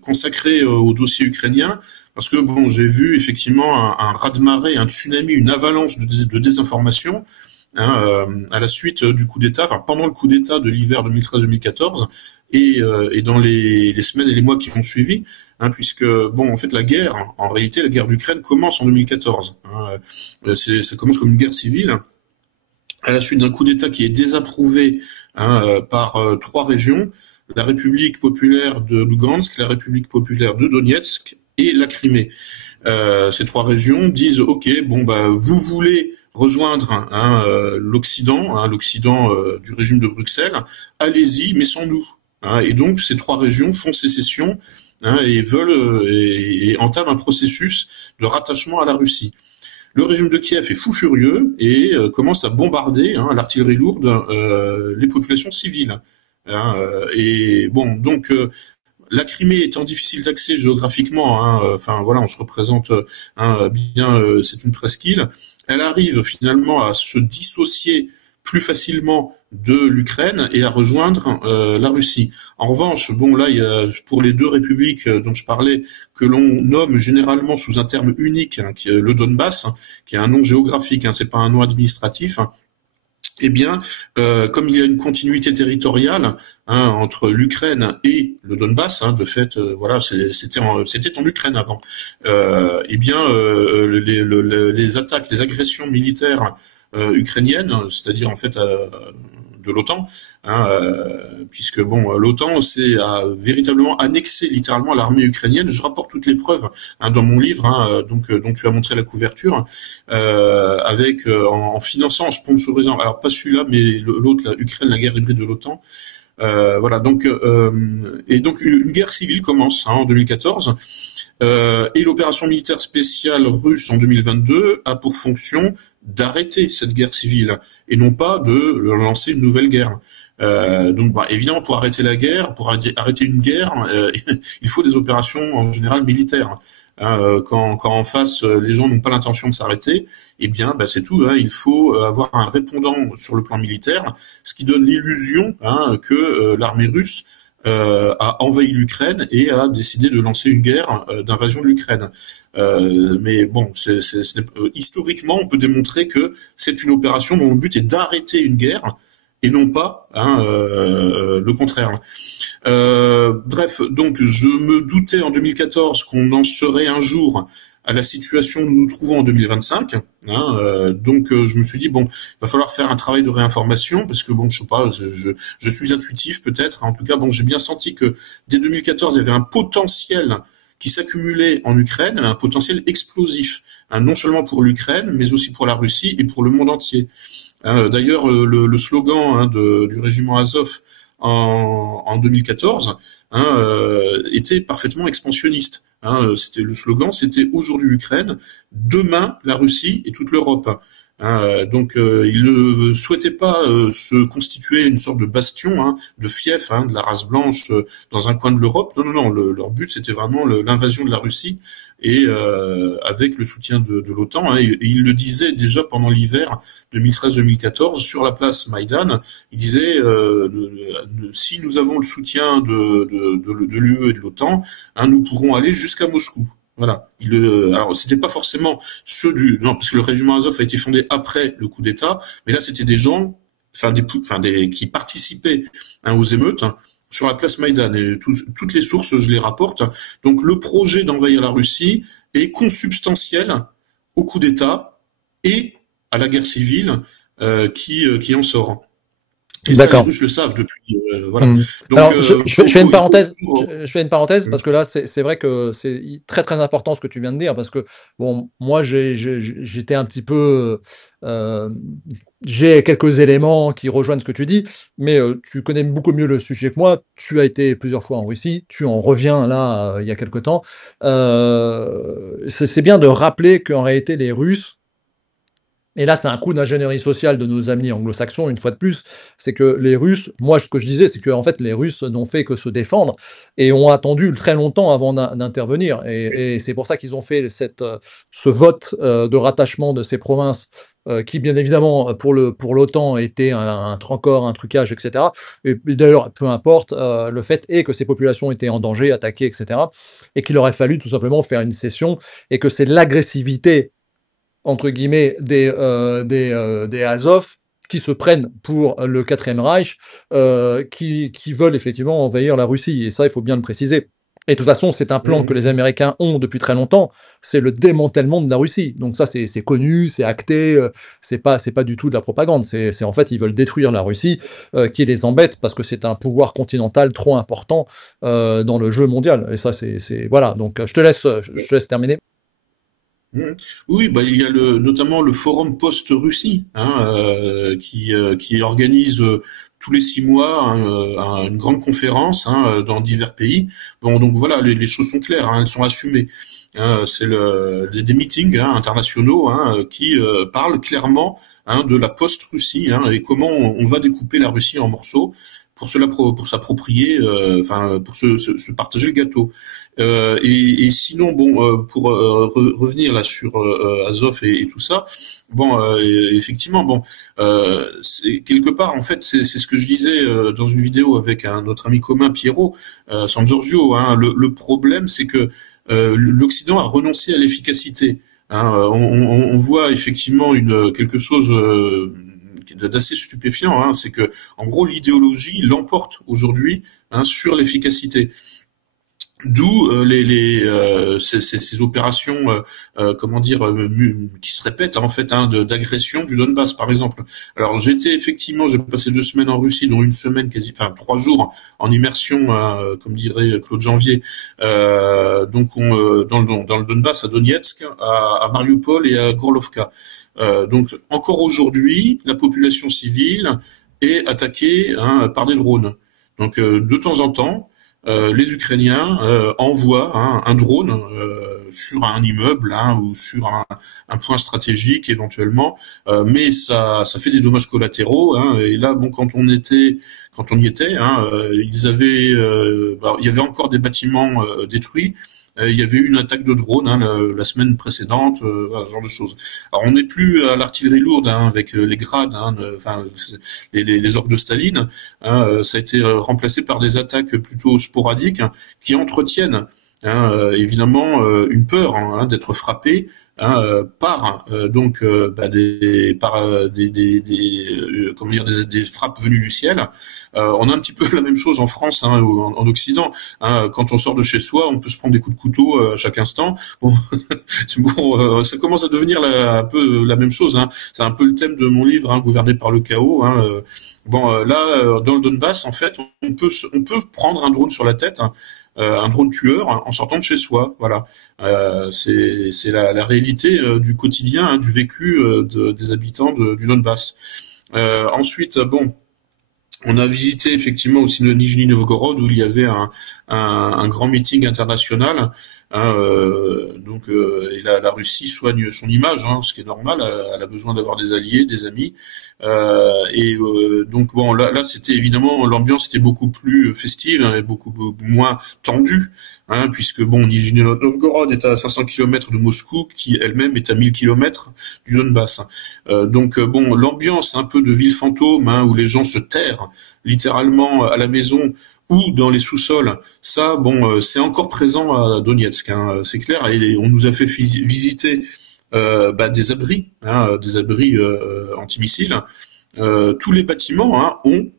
consacré au dossier ukrainien parce que bon, j'ai vu effectivement un raz-de-marée, un tsunami, une avalanche de désinformation à la suite du coup d'État, pendant le coup d'État de l'hiver 2013-2014 et dans les semaines et les mois qui ont suivi, puisque bon, en fait, la guerre d'Ukraine commence en 2014. Ça commence comme une guerre civile à la suite d'un coup d'État qui est désapprouvé par 3 régions, la République populaire de Lugansk, la République populaire de Donetsk et la Crimée. Ces trois régions disent OK, bon bah vous voulez rejoindre l'Occident, l'Occident du régime de Bruxelles, allez-y, mais sans nous. Et donc ces trois régions font sécession et veulent et entament un processus de rattachement à la Russie. Le régime de Kiev est fou furieux et commence à bombarder à l'artillerie lourde les populations civiles. Et bon, donc la Crimée étant difficile d'accès géographiquement, enfin voilà, on se représente bien, c'est une presqu'île. Elle arrive finalement à se dissocier plus facilement de l'Ukraine et à rejoindre la Russie. En revanche, bon là, il y a pour les deux républiques dont je parlais, que l'on nomme généralement sous un terme unique, qui est le Donbass, qui est un nom géographique, c'est pas un nom administratif. Eh bien, comme il y a une continuité territoriale entre l'Ukraine et le Donbass, de fait, voilà, c'était en Ukraine avant. Eh bien, les attaques, les agressions militaires ukrainiennes, c'est-à-dire en fait de l'OTAN, puisque bon, l'OTAN a véritablement annexé littéralement l'armée ukrainienne. Je rapporte toutes les preuves dans mon livre, donc dont tu as montré la couverture, avec en finançant, en sponsorisant, alors pas celui-là, mais l'autre, la Ukraine, la guerre hybride de l'OTAN. Voilà, donc et donc une guerre civile commence en 2014. Et l'opération militaire spéciale russe en 2022 a pour fonction d'arrêter cette guerre civile et non pas de lancer une nouvelle guerre. Donc évidemment, pour arrêter la guerre, pour arrêter une guerre, il faut des opérations en général militaires. Quand en face les gens n'ont pas l'intention de s'arrêter, eh bien c'est tout. Il faut avoir un répondant sur le plan militaire, ce qui donne l'illusion que l'armée russe a envahi l'Ukraine et a décidé de lancer une guerre d'invasion de l'Ukraine. Mais bon, historiquement, on peut démontrer que c'est une opération dont le but est d'arrêter une guerre et non pas le contraire. Bref, donc je me doutais en 2014 qu'on en serait un jour à la situation où nous nous trouvons en 2025. Donc je me suis dit bon, il va falloir faire un travail de réinformation parce que bon, je sais pas, je suis intuitif peut-être. En tout cas, bon, j'ai bien senti que dès 2014, il y avait un potentiel qui s'accumulait en Ukraine, un potentiel explosif, non seulement pour l'Ukraine, mais aussi pour la Russie et pour le monde entier. D'ailleurs, le slogan du régiment Azov en 2014 était parfaitement expansionniste. C'était le slogan, c'était aujourd'hui l'Ukraine, demain la Russie et toute l'Europe. Donc ils ne souhaitaient pas se constituer une sorte de bastion, de fief, de la race blanche dans un coin de l'Europe. Non. Leur but c'était vraiment l'invasion de la Russie et avec le soutien de l'OTAN. Et ils le disaient déjà pendant l'hiver 2013-2014 sur la place Maïdan. Ils disaient si nous avons le soutien de l'UE et de l'OTAN, nous pourrons aller jusqu'à Moscou. Voilà. Alors c'était pas forcément ceux non, parce que le régiment Azov a été fondé après le coup d'État, mais là c'était des gens, qui participaient aux émeutes sur la place Maïdan. Et toutes les sources, je les rapporte. Donc le projet d'envahir la Russie est consubstantiel au coup d'État et à la guerre civile qui en sort. Et ça, les Russes le savent depuis. Voilà. Donc, alors, je fais une parenthèse. Je fais une parenthèse parce que là, c'est vrai que c'est très très important ce que tu viens de dire parce que bon, moi, j'étais un petit peu, j'ai quelques éléments qui rejoignent ce que tu dis, mais tu connais beaucoup mieux le sujet que moi. Tu as été plusieurs fois en Russie, tu en reviens là il y a quelque temps. C'est bien de rappeler qu'en réalité, les Russes. Et là, c'est un coup d'ingénierie sociale de nos amis anglo-saxons, une fois de plus, c'est que les Russes, moi ce que je disais, c'est que en fait les Russes n'ont fait que se défendre et ont attendu très longtemps avant d'intervenir. Et c'est pour ça qu'ils ont fait ce vote de rattachement de ces provinces qui, bien évidemment, pour l'OTAN était encore un trucage, etc. Et d'ailleurs, peu importe, le fait est que ces populations étaient en danger, attaquées, etc. Et qu'il aurait fallu tout simplement faire une cession et que c'est l'agressivité entre guillemets, des Azov qui se prennent pour le Quatrième Reich, qui veulent effectivement envahir la Russie. Et ça, il faut bien le préciser. Et de toute façon, c'est un plan que les Américains ont depuis très longtemps, c'est le démantèlement de la Russie. Donc ça, c'est connu, c'est acté, c'est pas du tout de la propagande. En fait, ils veulent détruire la Russie, qui les embête parce que c'est un pouvoir continental trop important dans le jeu mondial. Et ça, voilà. Donc je te laisse terminer. Mhm. Oui, bah, il y a notamment le forum post-Russie, hein, qui organise tous les 6 mois une grande conférence, hein, dans divers pays. Bon, donc voilà, les choses sont claires, hein, elles sont assumées. C'est des meetings, hein, internationaux, hein, qui parlent clairement, hein, de la post-Russie, hein, et comment on va découper la Russie en morceaux pour s'approprier, enfin pour se partager le gâteau. Et sinon, bon, pour revenir là sur Azov et tout ça, bon, effectivement, bon, quelque part, en fait, c'est ce que je disais dans une vidéo avec notre ami commun Piero San Giorgio. Hein, le problème, c'est que l'Occident a renoncé à l'efficacité. Hein, on voit effectivement quelque chose d'assez stupéfiant. Hein, c'est que, en gros, l'idéologie l'emporte aujourd'hui, hein, sur l'efficacité. D'où ces opérations, comment dire, qui se répètent, en fait, hein, d'agression du Donbass, par exemple. Alors j'ai passé 2 semaines en Russie, dont une semaine enfin 3 jours en immersion, comme dirait Claude Janvier. Donc dans le Donbass, à Donetsk, à Mariupol et à Gorlovka. Donc encore aujourd'hui, la population civile est attaquée, hein, par des drones. Donc de temps en temps, les Ukrainiens envoient, hein, un drone sur un immeuble, hein, ou sur un point stratégique éventuellement, mais ça fait des dommages collatéraux. Hein, et là, bon, quand on y était, hein, il y avait encore des bâtiments détruits. Il y avait eu une attaque de drone, hein, la semaine précédente, voilà, ce genre de choses. Alors on n'est plus à l'artillerie lourde, hein, avec les grades, hein, enfin les orques de Staline. Hein, ça a été remplacé par des attaques plutôt sporadiques, hein, qui entretiennent, hein, évidemment, une peur, hein, d'être frappé, hein, par donc bah, comment dire, des frappes venues du ciel. On a un petit peu la même chose en France, hein, ou en Occident. Hein, quand on sort de chez soi, on peut se prendre des coups de couteau à chaque instant. Bon, ça commence à devenir un peu la même chose. Hein. C'est un peu le thème de mon livre, hein, Gouverné par le chaos. Hein. Bon, là, dans le Donbass, en fait, on peut prendre un drone sur la tête, hein, un drone tueur, hein, en sortant de chez soi. Voilà, c'est la réalité du quotidien, hein, du vécu des habitants du Donbass. Ensuite, bon. On a visité effectivement aussi le Nijni Novgorod, où il y avait un grand meeting international. Hein, donc et la Russie soigne son image, hein, ce qui est normal. Elle a besoin d'avoir des alliés, des amis. Donc bon, là c'était évidemment, l'ambiance était beaucoup plus festive, hein, et beaucoup moins tendue. Hein, puisque bon, Nijni Novgorod est à 500 km de Moscou, qui elle-même est à 1000 km du Donbass. Donc bon, l'ambiance un peu de ville fantôme, hein, où les gens se terrent littéralement à la maison ou dans les sous-sols, ça, bon, c'est encore présent à Donetsk, hein, c'est clair. Et on nous a fait visiter des abris, hein, des abris antimissiles. Tous les bâtiments, hein, ont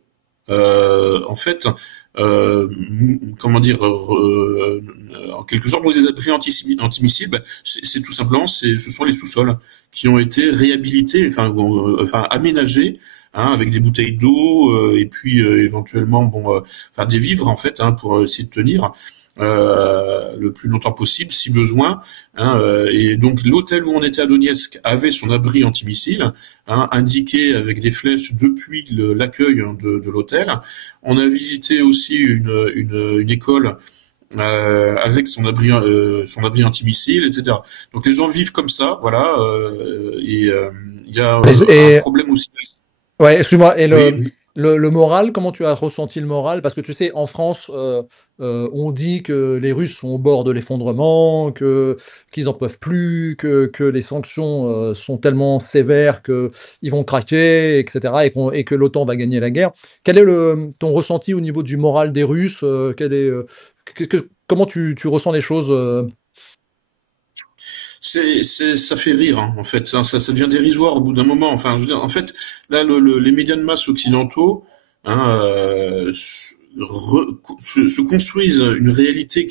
en fait, comment dire, en quelque sorte, des abris antimissiles. C'est tout simplement, ce sont les sous-sols qui ont été réhabilités, enfin aménagés, hein, avec des bouteilles d'eau, et puis éventuellement, bon, enfin des vivres, en fait, hein, pour essayer de tenir le plus longtemps possible si besoin. Hein, et donc l'hôtel où on était à Donetsk avait son abri antimissile, hein, indiqué avec des flèches depuis l'accueil, hein, de l'hôtel. On a visité aussi une école avec son abri antimissile, etc. Donc les gens vivent comme ça, voilà. Et il y a un problème aussi. Ouais, excuse-moi. Et Oui, oui. le moral, comment tu as ressenti le moral? Parce que tu sais, en France, on dit que les Russes sont au bord de l'effondrement, qu'ils en peuvent plus, que les sanctions sont tellement sévères qu'ils vont craquer, etc., et que l'OTAN va gagner la guerre. Quel est ton ressenti au niveau du moral des Russes? Comment tu ressens les choses? Ça fait rire, hein, en fait. Ça devient dérisoire au bout d'un moment. Enfin, je veux dire, en fait, là, les médias de masse occidentaux, hein, se construisent une réalité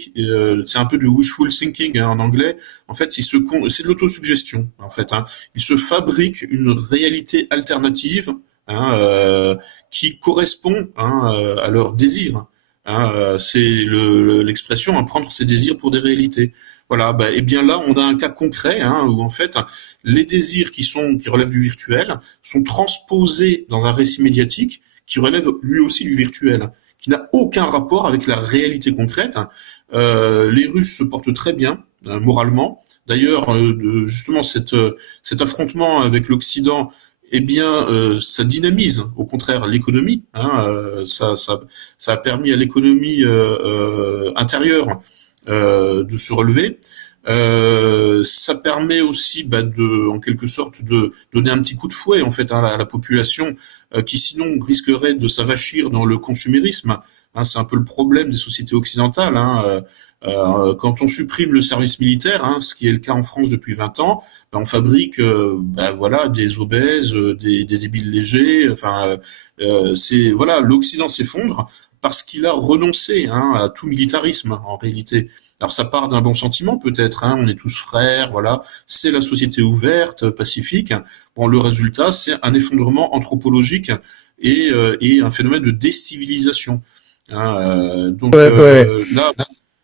c'est un peu du wishful thinking en anglais. En fait, c'est de l'autosuggestion. En fait, hein. Ils se fabriquent une réalité alternative, hein, qui correspond, hein, à leurs désirs. Hein, c'est l'expression, hein, prendre ses désirs pour des réalités. Voilà. Bah, et bien là, on a un cas concret, hein, où en fait, les désirs qui relèvent du virtuel sont transposés dans un récit médiatique qui relève lui aussi du virtuel, qui n'a aucun rapport avec la réalité concrète. Les Russes se portent très bien, moralement. D'ailleurs, justement, cet affrontement avec l'Occident, eh bien, ça dynamise, au contraire, l'économie. Hein, ça a permis à l'économie intérieure de se relever. Ça permet aussi, en quelque sorte, de donner un petit coup de fouet en fait, hein, à la population qui sinon risquerait de s'avachir dans le consumérisme. Hein, c'est un peu le problème des sociétés occidentales. Hein, quand on supprime le service militaire, hein, ce qui est le cas en France depuis 20 ans, on fabrique, voilà, des obèses, des débiles légers. Enfin, voilà, l'Occident s'effondre parce qu'il a renoncé, hein, à tout militarisme en réalité. Alors ça part d'un bon sentiment peut-être, hein, on est tous frères, voilà, c'est la société ouverte, pacifique. Bon, le résultat, c'est un effondrement anthropologique et un phénomène de décivilisation. Hein, donc Ouais, ouais. là,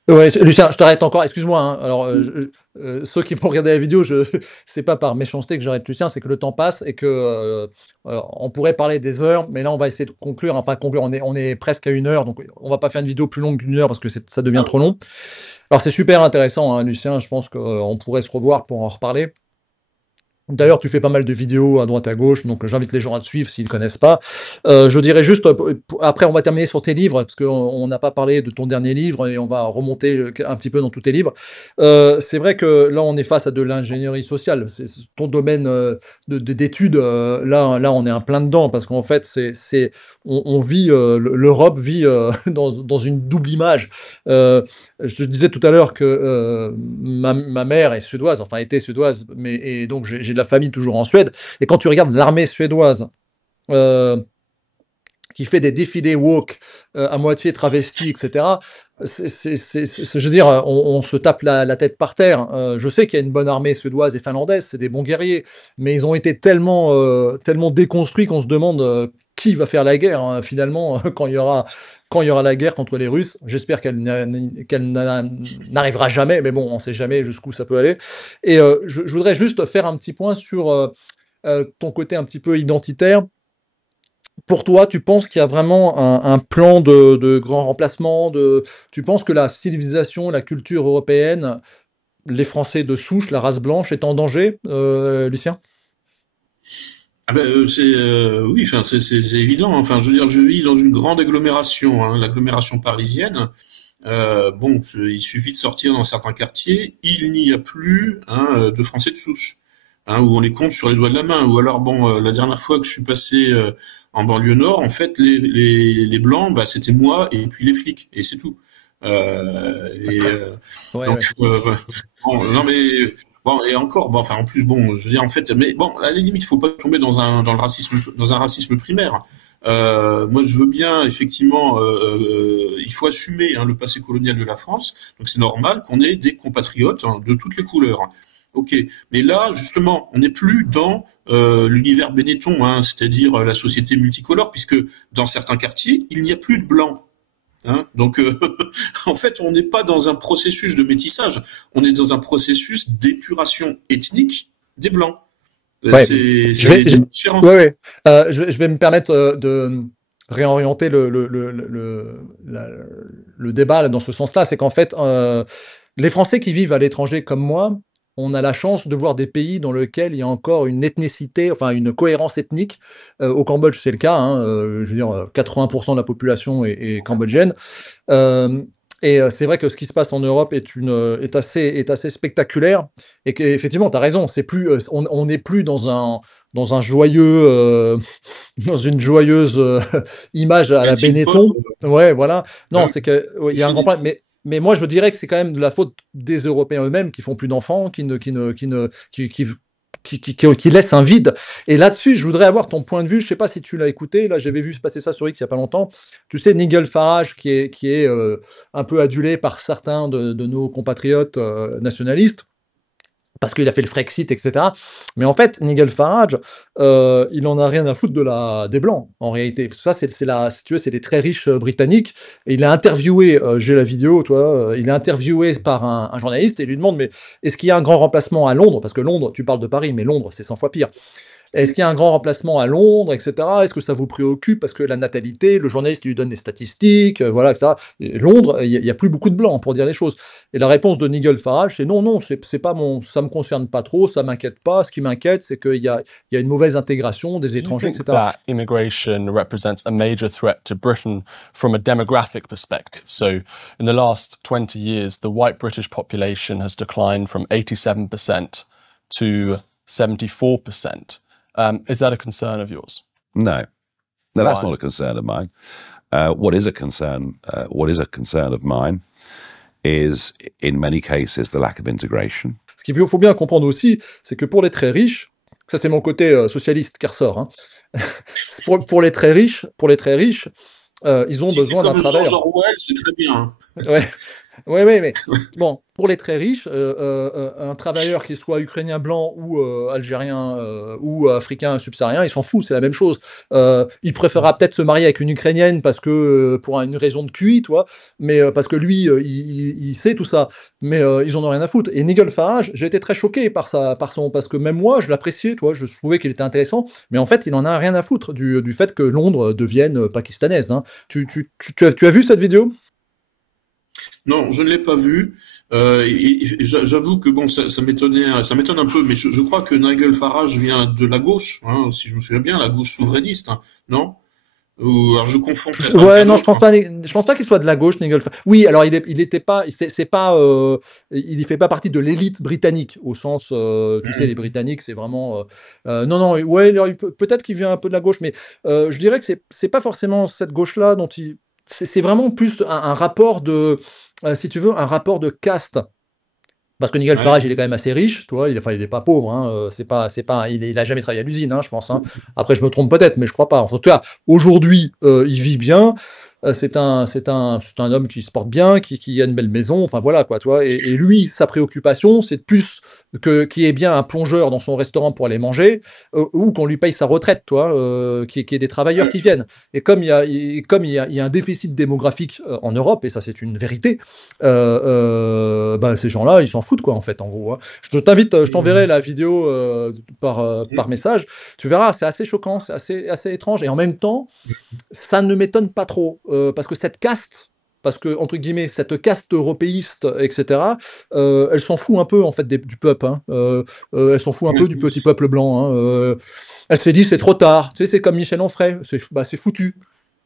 Ouais, Lucien, je t'arrête encore, excuse-moi, hein. Alors, ceux qui vont regarder la vidéo, c'est pas par méchanceté que j'arrête Lucien, c'est que le temps passe et que, alors, on pourrait parler des heures, mais là, on va essayer de conclure, enfin, conclure, on est presque à 1 heure, donc on va pas faire une vidéo plus longue d'1 heure parce que ça devient trop long. Alors, c'est super intéressant, hein, Lucien, je pense qu'on pourrait se revoir pour en reparler. D'ailleurs, tu fais pas mal de vidéos à droite à gauche, donc j'invite les gens à te suivre s'ils ne connaissent pas. Je dirais juste, après on va terminer sur tes livres, parce qu'on n'a pas parlé de ton dernier livre, et on va remonter un petit peu dans tous tes livres. C'est vrai que là, on est face à de l'ingénierie sociale. C'est ton domaine d'études, là, on est en plein dedans, parce qu'en fait, on vit, l'Europe vit dans une double image. Je te disais tout à l'heure que ma mère est suédoise, enfin était suédoise, et donc j'ai de la famille toujours en Suède. Et quand tu regardes l'armée suédoise euh, qui fait des défilés woke à moitié travestis, etc., je veux dire, on se tape la tête par terre. Je sais qu'il y a une bonne armée suédoise et finlandaise, c'est des bons guerriers, mais ils ont été tellement déconstruits qu'on se demande qui va faire la guerre, hein, finalement, quand il y aura la guerre contre les Russes. J'espère qu'elle n'arrivera jamais, mais bon, on sait jamais jusqu'où ça peut aller. Et je voudrais juste faire un petit point sur ton côté un petit peu identitaire. Pour toi, tu penses qu'il y a vraiment un plan de grand remplacement, tu penses que la civilisation, la culture européenne, les Français de souche, la race blanche, est en danger, Lucien? ah ben, oui, enfin c'est évident. Enfin, je veux dire, je vis dans une grande agglomération, hein, l'agglomération parisienne. Bon, il suffit de sortir dans certains quartiers, il n'y a plus, hein, de Français de souche, hein, où on les compte sur les doigts de la main. Ou alors, bon, la dernière fois que je suis passé en banlieue nord, en fait, les blancs, c'était moi et puis les flics, et c'est tout. Et Ouais, donc, ouais. bon, non mais bon, et encore, bon, enfin en plus, bon, je veux dire en fait, mais bon, à la limite, il faut pas tomber dans le racisme, dans un racisme primaire. Moi, je veux bien, effectivement, il faut assumer, hein, le passé colonial de la France. Donc, c'est normal qu'on ait des compatriotes, hein, de toutes les couleurs. Ok, mais là, justement, on n'est plus dans l'univers Benetton, hein, c'est-à-dire la société multicolore, puisque dans certains quartiers, il n'y a plus de blancs. Hein, donc, en fait, on n'est pas dans un processus de métissage, on est dans un processus d'épuration ethnique des blancs. Ouais. C'est différent. Ouais, ouais. Je vais me permettre de réorienter le débat là, dans ce sens-là. C'est qu'en fait, les Français qui vivent à l'étranger comme moi, on a la chance de voir des pays dans lesquels il y a encore une ethnicité, enfin une cohérence ethnique. Au Cambodge, c'est le cas, hein, je veux dire, 80% de la population est cambodgienne. C'est vrai que ce qui se passe en Europe est assez spectaculaire, et qu'effectivement, tu as raison, on n'est plus dans un joyeux, dans une joyeuse image à la Melting pot, Benetton. Ouais, voilà. Non, hein, c'est que ouais, il il y a un grand finit. problème. Mais moi, je dirais que c'est quand même de la faute des Européens eux-mêmes qui font plus d'enfants, qui qui laisse un vide. Et là-dessus, je voudrais avoir ton point de vue. Je sais pas si tu l'as écouté. Là, j'avais vu se passer ça sur X il y a pas longtemps. Tu sais, Nigel Farage, qui est un peu adulé par certains de nos compatriotes nationalistes, parce qu'il a fait le Frexit, etc. Mais en fait, Nigel Farage, il en a rien à foutre des Blancs, en réalité. Parce que ça, si tu veux, c'est les très riches britanniques. Et il a interviewé, j'ai la vidéo, toi, il est interviewé par un journaliste et il lui demande, mais est-ce qu'il y a un grand remplacement à Londres? Parce que Londres, tu parles de Paris, mais Londres, c'est 100 fois pire. Est-ce qu'il y a un grand remplacement à Londres, etc. Est-ce que ça vous préoccupe? Parce que la natalité, le journaliste lui donne des statistiques, voilà, etc. Et Londres, il y a plus beaucoup de blancs pour dire les choses. Et la réponse de Nigel Farage, c'est non, non, c'est pas ça me concerne pas trop, ça m'inquiète pas. Ce qui m'inquiète, c'est qu'il y a une mauvaise intégration des Do you étrangers, think etc. that immigration represents a major threat to Britain from a demographic perspective? So, in the last 20 years, the white British population has declined from 87% to 74%. Is that a concern of yours? No, that's Why? not a concern of mine. What is a concern of mine is, in many cases, the lack of integration. Ce qu'il faut bien comprendre aussi, c'est que pour les très riches, ça c'est mon côté socialiste qui ressort, hein. pour les très riches, ils ont Si c'est besoin d'un comme George travailleur. Orwell, c'est très bien. Ouais. Ouais, mais bon, pour les très riches, un travailleur qui soit ukrainien blanc ou algérien ou africain subsaharien, il s'en fout, c'est la même chose. Il préférera peut-être se marier avec une ukrainienne parce que pour une raison de QI, toi, mais parce que lui, il sait tout ça. Mais ils en ont rien à foutre. Et Nigel Farage, j'ai été très choqué parce que même moi, je l'appréciais, toi, je trouvais qu'il était intéressant, mais en fait, il en a rien à foutre du fait que Londres devienne pakistanaise, hein. Tu as vu cette vidéo? Non, je ne l'ai pas vu. J'avoue que bon, ça m'étonne un peu, mais je crois que Nigel Farage vient de la gauche, hein, si je me souviens bien, la gauche souverainiste, hein, non? Ou alors je confonds peut-être avec Ouais, un non, autre. je pense pas qu'il soit de la gauche, Nigel Farage. Oui, alors il était pas, c'est pas, il fait pas partie de l'élite britannique au sens, tu sais, les Britanniques, c'est vraiment, non, non, ouais, peut-être qu'il vient un peu de la gauche, mais je dirais que c'est pas forcément cette gauche-là dont c'est vraiment plus un rapport si tu veux, un rapport de caste. Parce que Nigel Ouais. Farage, il est quand même assez riche, tu vois, il est pas pauvre, hein, il a jamais travaillé à l'usine, hein, je pense, hein. Après, je me trompe peut-être, mais je crois pas. En tout cas, aujourd'hui, il vit bien. C'est un homme qui se porte bien, qui a une belle maison, enfin voilà quoi, tu vois. Et lui, sa préoccupation, c'est plus qu'il y ait bien un plongeur dans son restaurant pour aller manger, ou qu'on lui paye sa retraite, toi, qu'il y ait des travailleurs qui viennent. Et comme il y a un déficit démographique en Europe, et ça c'est une vérité, bah, ces gens-là, ils s'en foutent quoi, en fait, en gros, hein. Je t'enverrai la vidéo par message. Tu verras, c'est assez choquant, c'est assez étrange, et en même temps, ça ne m'étonne pas trop, parce que entre guillemets, cette caste européiste, etc., elle s'en fout un peu en fait du peuple, hein. Elle s'en fout un peu du petit peuple blanc, hein. Elle s'est dit c'est trop tard. Tu sais, c'est comme Michel Onfray, c'est foutu.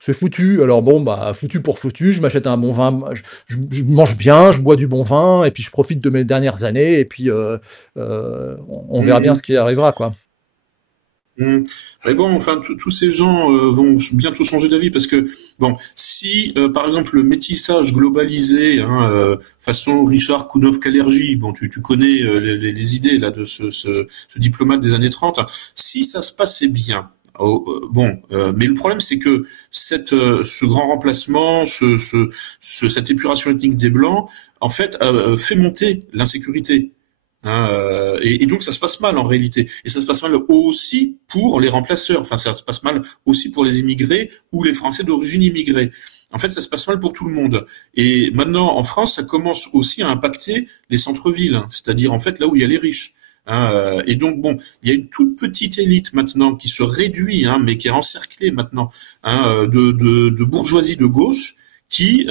C'est foutu. Alors bon, bah foutu pour foutu. Je m'achète un bon vin, je mange bien, je bois du bon vin, et puis je profite de mes dernières années, et puis on verra bien ce qui arrivera, quoi. Mais bon, enfin, tous ces gens vont bientôt changer d'avis parce que, bon, si par exemple le métissage globalisé, hein, façon Richard Kounov-Kalergi, bon, tu connais les idées là de ce diplomate des années 30, si ça se passait bien. Mais le problème c'est que ce grand remplacement, cette épuration ethnique des blancs, en fait, fait monter l'insécurité. Hein, et donc ça se passe mal en réalité, et ça se passe mal aussi pour les remplaceurs. Enfin, ça se passe mal aussi pour les immigrés ou les Français d'origine immigrée. En fait, ça se passe mal pour tout le monde. Et maintenant, en France, ça commence aussi à impacter les centres-villes, hein, c'est-à-dire en fait là où il y a les riches. Hein, et donc bon, il y a une toute petite élite maintenant qui se réduit, hein, mais qui est encerclée maintenant, hein, de bourgeoisie de gauche, qui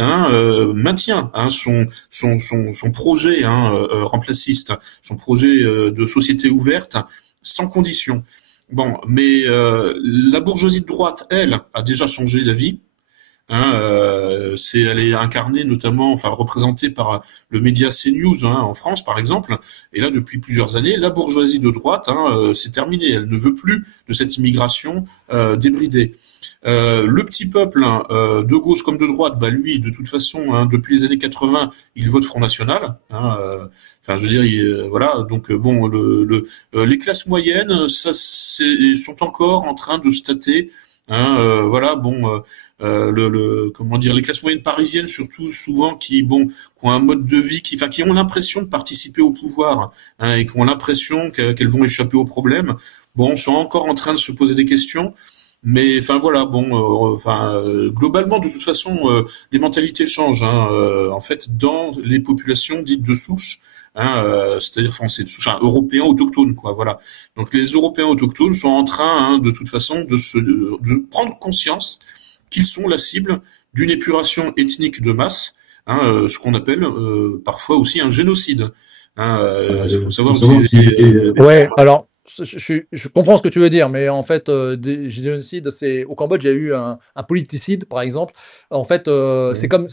maintient son projet remplaciste, son projet de société ouverte sans condition. Bon, mais la bourgeoisie de droite, elle, a déjà changé d'avis. Elle est incarnée notamment, enfin représentée par le média CNews en France par exemple. Et là, depuis plusieurs années, la bourgeoisie de droite, c'est terminé. Elle ne veut plus de cette immigration débridée. Le petit peuple de gauche comme de droite, bah lui, de toute façon, depuis les années 80, il vote Front National. Enfin, je veux dire, voilà. Donc bon, les classes moyennes, sont encore en train de se tâter. Voilà, bon, comment dire, les classes moyennes parisiennes surtout, souvent qui ont un mode de vie qui ont l'impression de participer au pouvoir, et qui ont l'impression qu'elles vont échapper aux problèmes. Bon, sont encore en train de se poser des questions. Mais enfin voilà, globalement de toute façon, les mentalités changent. En fait, dans les populations dites de souche, c'est-à-dire français de souche, européens autochtones, quoi. Voilà. Donc les Européens autochtones sont en train, de toute façon, de prendre conscience qu'ils sont la cible d'une épuration ethnique de masse, ce qu'on appelle parfois aussi un génocide. Il faut savoir utiliser. Ouais, alors. Je comprends ce que tu veux dire, mais en fait, des génocides, c'est au Cambodge, il y a eu un politicide, par exemple. En fait, c'est comme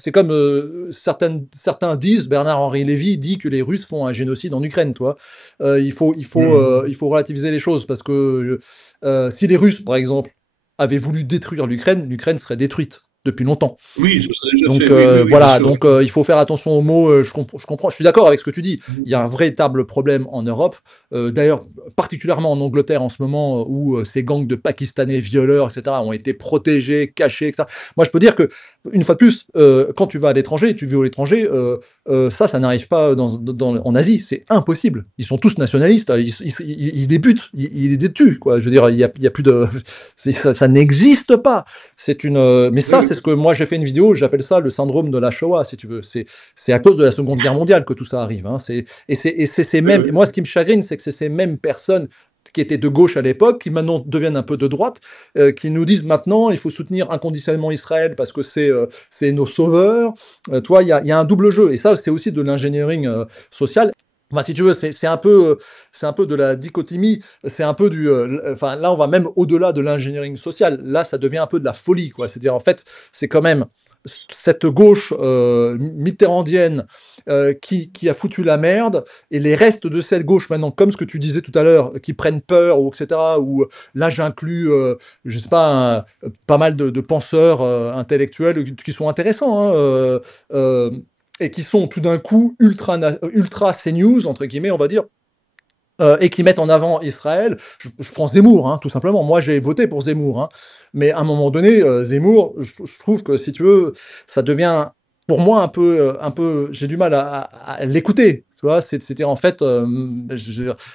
certains disent, Bernard-Henri Lévy dit que les Russes font un génocide en Ukraine, toi. Il faut relativiser les choses parce que si les Russes, par exemple, avaient voulu détruire l'Ukraine, l'Ukraine serait détruite depuis longtemps. Oui, ça serait déjà donc fait. Oui, voilà, donc il faut faire attention aux mots. Je comprends, je suis d'accord avec ce que tu dis. Il y a un véritable problème en Europe, d'ailleurs particulièrement en Angleterre en ce moment, où ces gangs de Pakistanais violeurs, etc., ont été protégés, cachés, etc. Moi, je peux dire que une fois de plus, quand tu vas à l'étranger, tu vis à l'étranger, ça n'arrive pas en Asie, c'est impossible. Ils sont tous nationalistes, ils les butent, ils les tuent, quoi. Je veux dire, il y a plus de, ça n'existe pas. Mais ça, c'est ce que moi j'ai fait une vidéo, j'appelle ça le syndrome de la Shoah, si tu veux. C'est à cause de la Seconde Guerre mondiale que tout ça arrive. Et moi, ce qui me chagrine, c'est que c'est ces mêmes personnes qui étaient de gauche à l'époque, qui maintenant deviennent un peu de droite, qui nous disent maintenant il faut soutenir inconditionnellement Israël parce que c'est nos sauveurs. Toi, il y a un double jeu, et ça, c'est aussi de l'ingénierie sociale. Enfin, si tu veux, c'est un peu de la dichotomie, c'est un peu là, on va même au-delà de l'ingénierie sociale. Là, ça devient un peu de la folie, quoi. C'est-à-dire, en fait, c'est quand même cette gauche mitterrandienne qui a foutu la merde, et les restes de cette gauche maintenant, comme ce que tu disais tout à l'heure, qui prennent peur, ou etc. Ou là, j'inclus, je sais pas, pas mal de penseurs intellectuels qui sont intéressants, et qui sont tout d'un coup ultra CNews, entre guillemets, on va dire, et qui mettent en avant Israël. Je prends Zemmour, tout simplement. Moi, j'ai voté pour Zemmour, mais à un moment donné, Zemmour, je trouve que, si tu veux, ça devient, pour moi, un peu, j'ai du mal à l'écouter. Tu vois, c'était en fait,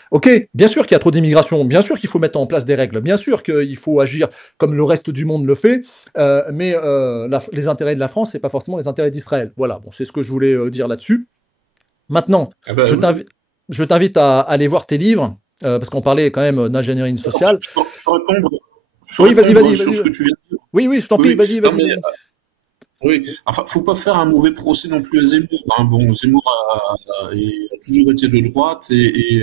ok, bien sûr qu'il y a trop d'immigration, bien sûr qu'il faut mettre en place des règles, bien sûr qu'il faut agir comme le reste du monde le fait, mais les intérêts de la France, c'est pas forcément les intérêts d'Israël. Voilà, bon, c'est ce que je voulais dire là-dessus. Maintenant, je t'invite à aller voir tes livres, parce qu'on parlait quand même d'ingénierie sociale. Je peux répondre. Oui, vas-y. Sur ce que tu viens de dire. Oui, je t'en prie, vas-y. Oui, enfin, faut pas faire un mauvais procès non plus à Zemmour. Bon, Zemmour a toujours été de droite, et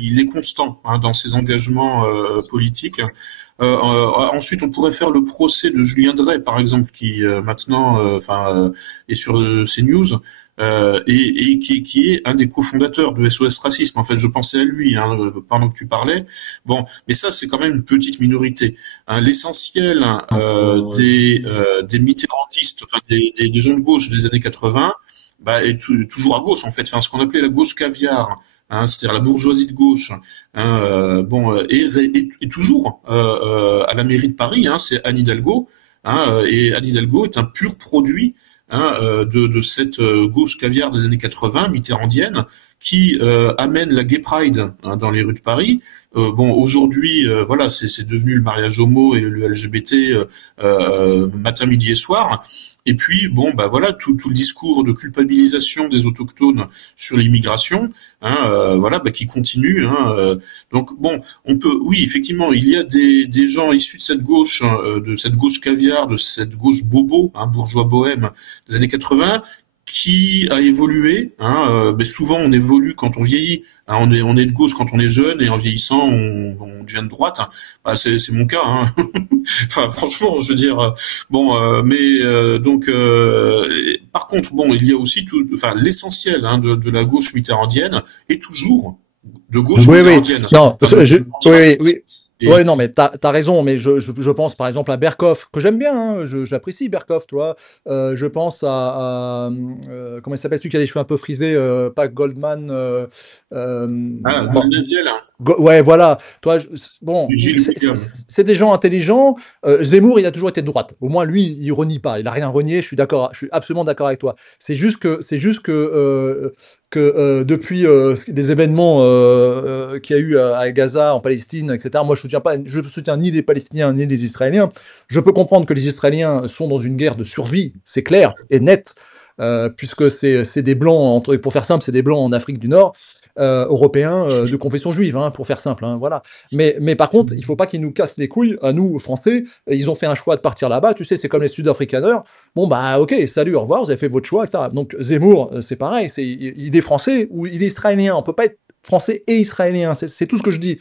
il est constant dans ses engagements politiques. Ensuite, on pourrait faire le procès de Julien Drey, par exemple, qui maintenant, est sur CNews, et qui est un des cofondateurs de SOS Racisme. En fait, je pensais à lui pendant que tu parlais. Bon, mais ça, c'est quand même une petite minorité. L'essentiel des mitterrandistes, enfin des gens de gauche des années 80, est toujours à gauche, en fait. Enfin, ce qu'on appelait la gauche caviar. C'est-à-dire la bourgeoisie de gauche, et toujours à la mairie de Paris, c'est Anne Hidalgo, et Anne Hidalgo est un pur produit de cette gauche caviar des années 80, mitterrandienne, qui amène la gay pride dans les rues de Paris. Aujourd'hui, voilà, c'est devenu le mariage homo et le LGBT matin, midi et soir. Et puis, voilà, tout le discours de culpabilisation des autochtones sur l'immigration, qui continue. Donc, on peut, oui, effectivement, il y a des gens issus de cette gauche caviar, de cette gauche bobo, bourgeois bohème des années 80, qui a évolué. Mais souvent, on évolue quand on vieillit. On est de gauche quand on est jeune, et en vieillissant, on devient de droite. C'est mon cas. Enfin, franchement, je veux dire, par contre, bon, il y a aussi l'essentiel de la gauche mitterrandienne est toujours de gauche mitterrandienne. Non, oui. Ouais, non, mais t'as raison, mais je pense par exemple à Berkoff, que j'aime bien, j'apprécie Berkoff, tu vois. Je pense à comment il s'appelle, celui qui a les cheveux un peu frisés, pas Goldman. Ouais, voilà. Toi, bon, c'est des gens intelligents. Zemmour, il a toujours été de droite. Au moins, lui, il renie pas. Il a rien renié. Je suis absolument d'accord avec toi. C'est juste que depuis les événements qu'il y a eu à Gaza, en Palestine, etc. Moi, je soutiens ni les Palestiniens ni les Israéliens. Je peux comprendre que les Israéliens sont dans une guerre de survie, c'est clair et net, puisque c'est des blancs, pour faire simple, c'est des blancs en Afrique du Nord. Européens de confession juive, pour faire simple, voilà. Mais par contre, il faut pas qu'ils nous cassent les couilles à nous Français. Ils ont fait un choix de partir là-bas. Tu sais, c'est comme les Sud-Africaneurs. Bon bah ok, salut, au revoir, vous avez fait votre choix, etc. Donc Zemmour, c'est pareil. Il est français ou il est israélien. On peut pas être français et israélien. C'est tout ce que je dis.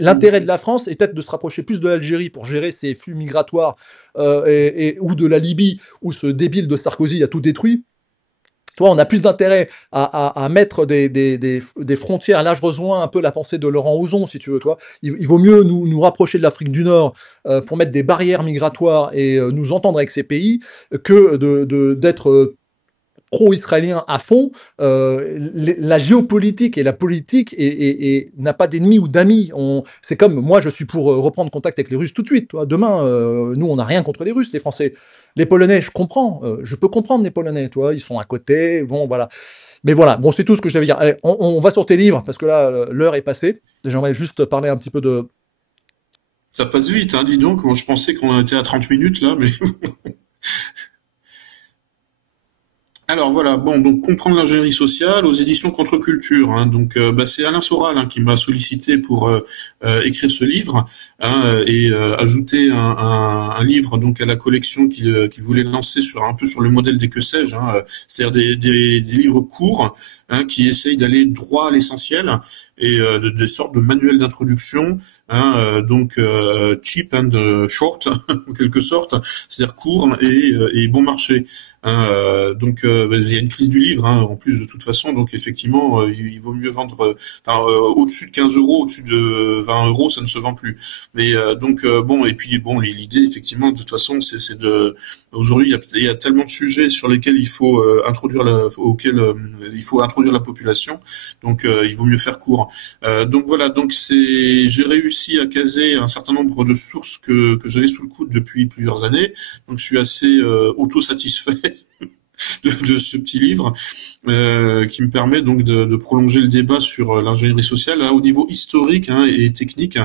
L'intérêt de la France est peut-être de se rapprocher plus de l'Algérie pour gérer ses flux migratoires ou de la Libye où ce débile de Sarkozy a tout détruit. Toi, on a plus d'intérêt à mettre des frontières. Là, je rejoins un peu la pensée de Laurent Ozon, si tu veux. Toi, il vaut mieux nous rapprocher de l'Afrique du Nord pour mettre des barrières migratoires et nous entendre avec ces pays que d'être pro-israélien à fond. La géopolitique et la politique n'a pas d'ennemis ou d'amis. C'est comme moi, je suis pour reprendre contact avec les Russes tout de suite. Toi. Demain, nous, on n'a rien contre les Russes, les Français. Les Polonais, je comprends. Je peux comprendre les Polonais. Toi, ils sont à côté. Bon, voilà. Mais voilà. Bon, c'est tout ce que j'avais à dire. Allez, on va sur tes livres parce que là, l'heure est passée. J'aimerais juste parler un petit peu de. Ça passe vite, dis donc. Moi, je pensais qu'on était à 30 minutes là, mais. Alors voilà, donc comprendre l'ingénierie sociale aux éditions Contre-Culture. Donc c'est Alain Soral qui m'a sollicité pour écrire ce livre et ajouter un livre donc à la collection qu'il voulait lancer un peu sur le modèle des que sais-je, c'est-à-dire des livres courts qui essayent d'aller droit à l'essentiel et des sortes de manuels d'introduction. Donc cheap and short en quelque sorte, c'est-à-dire court et bon marché. Donc il y a une crise du livre en plus de toute façon, donc effectivement il vaut mieux vendre au-dessus de 15 euros, au-dessus de 20 euros, ça ne se vend plus. Mais et puis l'idée effectivement de toute façon c'est de aujourd'hui il y a tellement de sujets sur lesquels il faut introduire la population, donc il vaut mieux faire court. Donc voilà, donc j'ai réussi à caser un certain nombre de sources que j'avais sous le coude depuis plusieurs années, donc je suis assez autosatisfait de ce petit livre qui me permet donc de prolonger le débat sur l'ingénierie sociale au niveau historique et technique.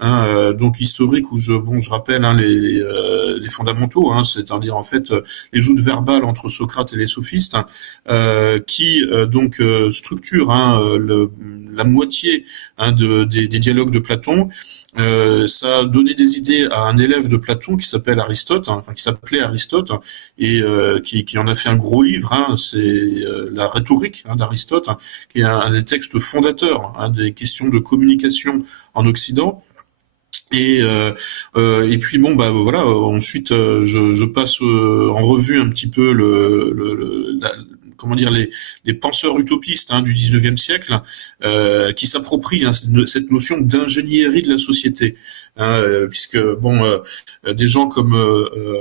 Donc historique où je rappelle les fondamentaux, c'est-à-dire en fait les joutes verbales entre Socrate et les sophistes qui structurent la moitié des dialogues de Platon. Ça a donné des idées à un élève de Platon qui s'appelait Aristote et qui en a fait un gros livre. C'est la rhétorique d'Aristote, qui est un des textes fondateurs des questions de communication en Occident. Et puis voilà. Ensuite, je passe en revue un petit peu les penseurs utopistes du 19e siècle qui s'approprient cette notion d'ingénierie de la société. Puisque des gens comme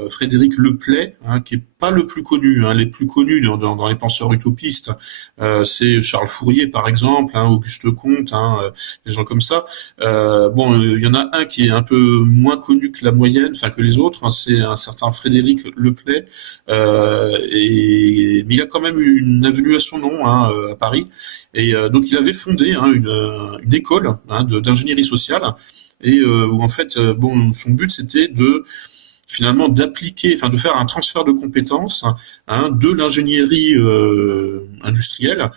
Frédéric Leplay, qui est pas le plus connu, les plus connus dans les penseurs utopistes, c'est Charles Fourier par exemple, Auguste Comte, des gens comme ça. Il y en a un qui est un peu moins connu que la moyenne, que les autres, c'est un certain Frédéric Leplay, mais il a quand même eu une avenue à son nom à Paris, et donc il avait fondé une école d'ingénierie sociale. Et où en fait, son but c'était finalement d'appliquer, de faire un transfert de compétences de l'ingénierie industrielle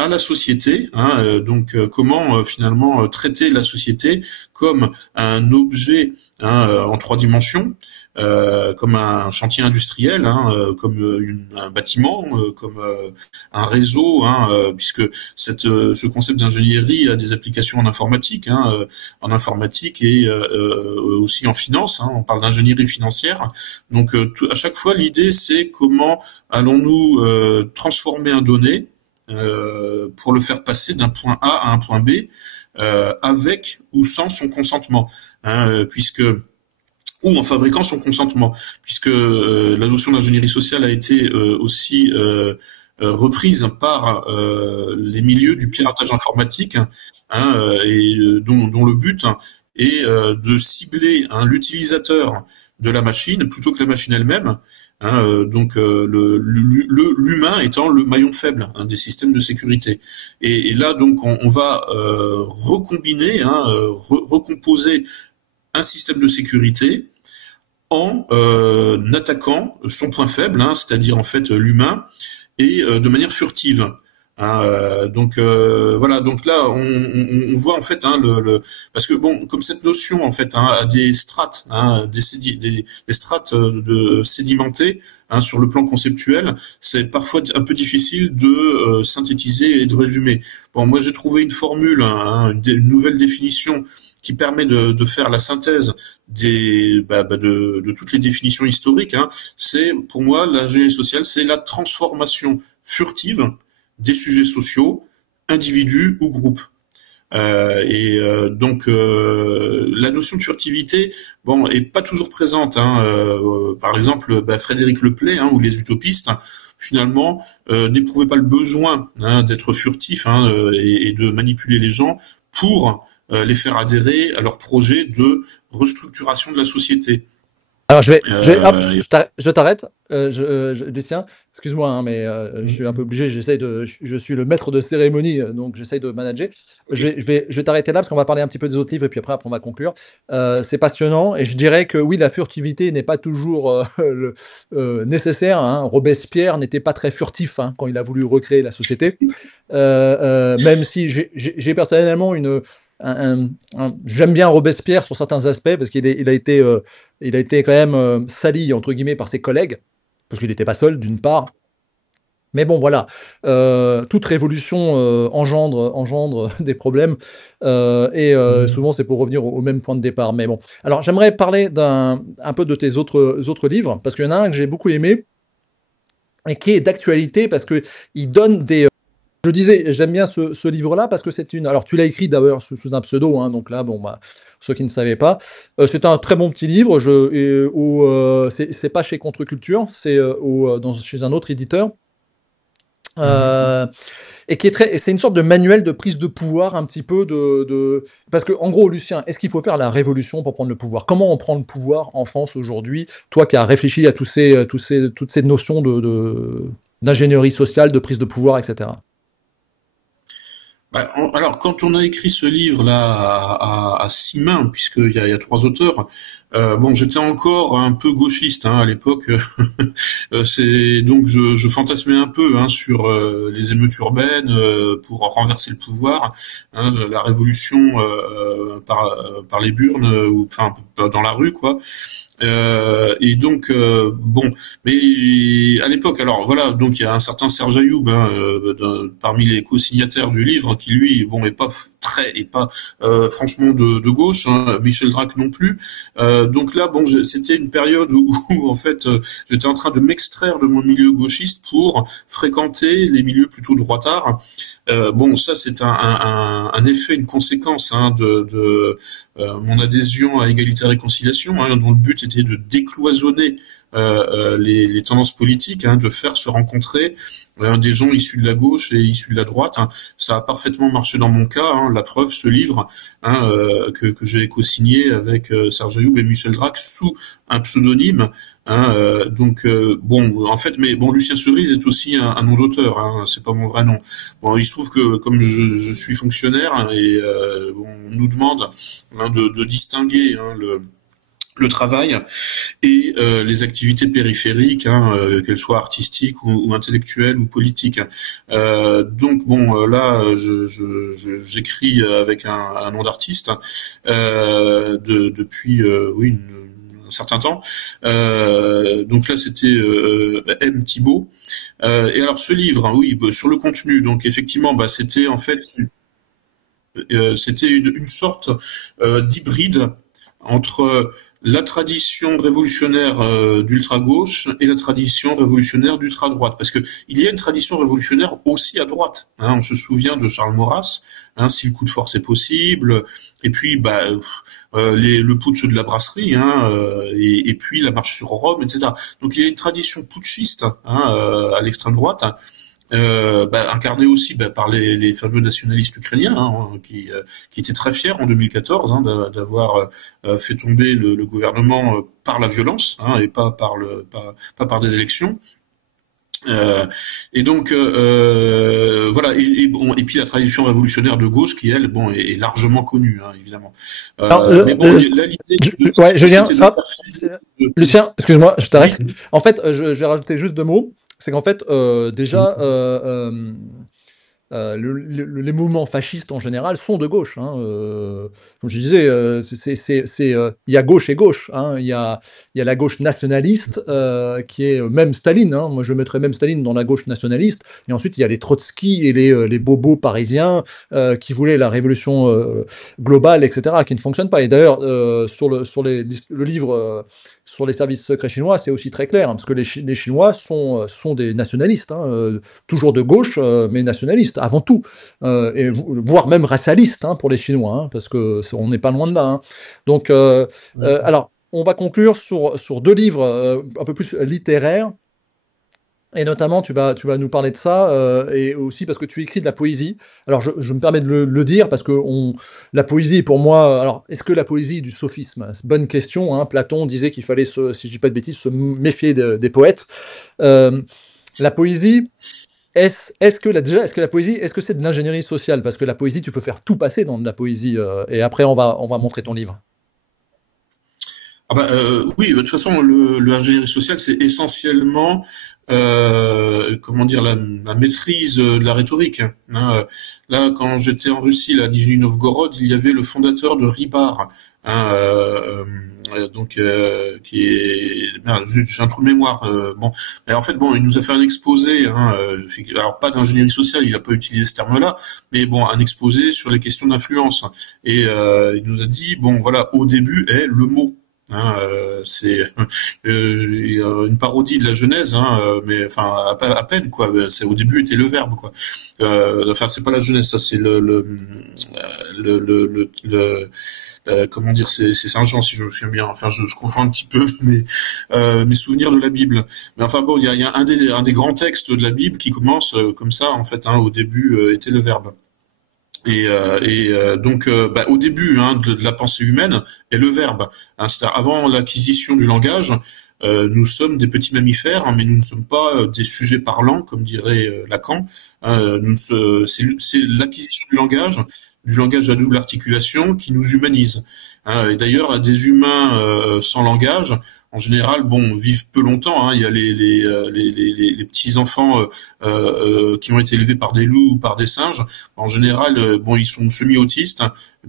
à la société, comment finalement traiter la société comme un objet en 3 dimensions, comme un chantier industriel, comme un bâtiment, comme un réseau, puisque ce concept d'ingénierie a des applications en informatique, et aussi en finance. On parle d'ingénierie financière. Donc à chaque fois, l'idée c'est comment allons-nous transformer un donné pour le faire passer d'un point A à un point B avec ou sans son consentement, ou en fabriquant son consentement, puisque la notion d'ingénierie sociale a été aussi reprise par les milieux du piratage informatique, et dont le but est de cibler l'utilisateur de la machine plutôt que la machine elle-même, l'humain étant le maillon faible des systèmes de sécurité. Et là donc on va recombiner, recomposer un système de sécurité en attaquant son point faible, c'est-à-dire en fait l'humain, et de manière furtive. Donc là on voit en fait parce que comme cette notion en fait a des strates, des strates de sédimentées sur le plan conceptuel, c'est parfois un peu difficile de synthétiser et de résumer. Moi j'ai trouvé une formule, une nouvelle définition qui permet de faire la synthèse de toutes les définitions historiques. C'est pour moi l'ingénierie sociale, c'est la transformation furtive des sujets sociaux, individus ou groupes. Donc la notion de furtivité, est pas toujours présente. Par exemple, Frédéric Leplay ou les utopistes, finalement, n'éprouvaient pas le besoin d'être furtifs et de manipuler les gens pour les faire adhérer à leur projet de restructuration de la société. Alors je t'arrête, Lucien. Excuse-moi, mais je suis un peu obligé. Je suis le maître de cérémonie, donc j'essaye de manager. Je vais t'arrêter là parce qu'on va parler un petit peu des autres livres et puis après on va conclure. C'est passionnant et je dirais que oui, la furtivité n'est pas toujours nécessaire. Robespierre n'était pas très furtif quand il a voulu recréer la société. Même si j'ai personnellement j'aime bien Robespierre sur certains aspects parce qu'il a été quand même sali entre guillemets par ses collègues parce qu'il n'était pas seul d'une part. Mais bon voilà, toute révolution engendre des problèmes et souvent c'est pour revenir au même point de départ. Mais bon, alors j'aimerais parler un peu de tes autres livres parce qu'il y en a un que j'ai beaucoup aimé et qui est d'actualité parce que il donne des Je disais, j'aime bien ce livre-là parce que c'est une. Alors, tu l'as écrit d'ailleurs sous un pseudo, donc là, ceux qui ne savaient pas, c'est un très bon petit livre. C'est pas chez Contre-Culture, c'est chez un autre éditeur. Et c'est une sorte de manuel de prise de pouvoir un petit peu parce que en gros, Lucien, est-ce qu'il faut faire la révolution pour prendre le pouvoir? Comment on prend le pouvoir en France aujourd'hui? Toi qui as réfléchi à toutes ces notions d'ingénierie sociale, de prise de pouvoir, etc. Alors, quand on a écrit ce livre-là à 6 mains, puisqu'il y a 3 auteurs, j'étais encore un peu gauchiste à l'époque. Donc je fantasmais un peu sur les émeutes urbaines pour renverser le pouvoir, la révolution par les burnes ou enfin dans la rue quoi. Et donc mais à l'époque, alors voilà, donc il y a un certain Serge Ayoub parmi les co-signataires du livre qui lui est pas franchement de gauche, Michel Drac non plus. Donc là c'était une période où en fait j'étais en train de m'extraire de mon milieu gauchiste pour fréquenter les milieux plutôt droitards. Ça c'est un effet, une conséquence de mon adhésion à Égalité et Réconciliation, dont le but était de décloisonner les tendances politiques, de faire se rencontrer des gens issus de la gauche et issus de la droite. Ça a parfaitement marché dans mon cas. La preuve, ce livre que j'ai co-signé avec Serge Ayoub et Michel Drac sous un pseudonyme. En fait, Lucien Cerise est aussi un nom d'auteur. C'est pas mon vrai nom. Il se trouve que comme je suis fonctionnaire et on nous demande de distinguer le travail et les activités périphériques, qu'elles soient artistiques ou intellectuelles ou politiques. Donc bon, là, j'écris avec un nom d'artiste depuis oui un certain temps. Donc là, c'était M. Thibault. Et alors ce livre, oui, sur le contenu, donc effectivement, c'était en fait c'était une sorte d'hybride entre la tradition révolutionnaire d'ultra-gauche et la tradition révolutionnaire d'ultra-droite. Parce que il y a une tradition révolutionnaire aussi à droite. On se souvient de Charles Maurras, si le coup de force est possible, et puis le putsch de la brasserie, et puis la marche sur Rome, etc. Donc il y a une tradition putschiste à l'extrême droite, incarné aussi par les fameux nationalistes ukrainiens, qui étaient très fiers en 2014 d'avoir fait tomber le gouvernement par la violence, et pas par des élections. Et donc voilà, et puis la tradition révolutionnaire de gauche qui elle est largement connue, évidemment. Mais bon, là l'idée ouais, Julien, Lucien, excuse-moi, je t'arrête. En fait, je vais rajouter juste 2 mots. C'est qu'en fait, déjà, les mouvements fascistes en général sont de gauche. Comme je disais, il y a gauche et gauche. Il y a la gauche nationaliste qui est même Staline. Moi, je mettrais même Staline dans la gauche nationaliste. Et ensuite, il y a les Trotsky et les bobos parisiens qui voulaient la révolution globale, etc., qui ne fonctionne pas. Et d'ailleurs, sur le livre sur les services secrets chinois, c'est aussi très clair, parce que les Chinois sont des nationalistes, toujours de gauche, mais nationalistes avant tout, et voire même racialistes pour les Chinois, parce que on n'est pas loin de là. Donc, alors, on va conclure sur 2 livres un peu plus littéraires. Et notamment, tu vas nous parler de ça, et aussi parce que tu écris de la poésie. Alors, je me permets de le dire, parce que la poésie, pour moi... Alors, est-ce que la poésie est du sophisme? C'est bonne question. Platon disait qu'il fallait, si je dis pas de bêtises, se méfier des poètes. La poésie, est-ce que la poésie, est-ce que c'est de l'ingénierie sociale? Parce que la poésie, tu peux faire tout passer dans de la poésie. Et après, on va montrer ton livre. Oui, de toute façon, l'ingénierie sociale, c'est essentiellement comment dire, la maîtrise de la rhétorique. Là, quand j'étais en Russie, à Nijni Novgorod, il y avait le fondateur de Ribar, qui est, j'ai un trou de mémoire. Mais en fait, il nous a fait un exposé. Alors pas d'ingénierie sociale, il n'a pas utilisé ce terme-là, mais un exposé sur les questions d'influence. Et il nous a dit, voilà, au début est le mot. C'est une parodie de la Genèse, mais enfin à peine quoi. C'est au début était le verbe quoi. Enfin c'est pas la Genèse, ça c'est comment dire, c'est Saint Jean si je me souviens bien. Enfin je confonds un petit peu mes souvenirs de la Bible. Mais enfin bon, il y a un des grands textes de la Bible qui commence comme ça en fait. Au début était le verbe. Donc, au début de la pensée humaine est le verbe. C'est-à-dire avant l'acquisition du langage, nous sommes des petits mammifères, mais nous ne sommes pas des sujets parlants, comme dirait Lacan. C'est l'acquisition du langage à double articulation, qui nous humanise. Et d'ailleurs, des humains sans langage, en général, vivent peu longtemps. Il y a les petits enfants qui ont été élevés par des loups ou par des singes. En général, ils sont semi-autistes.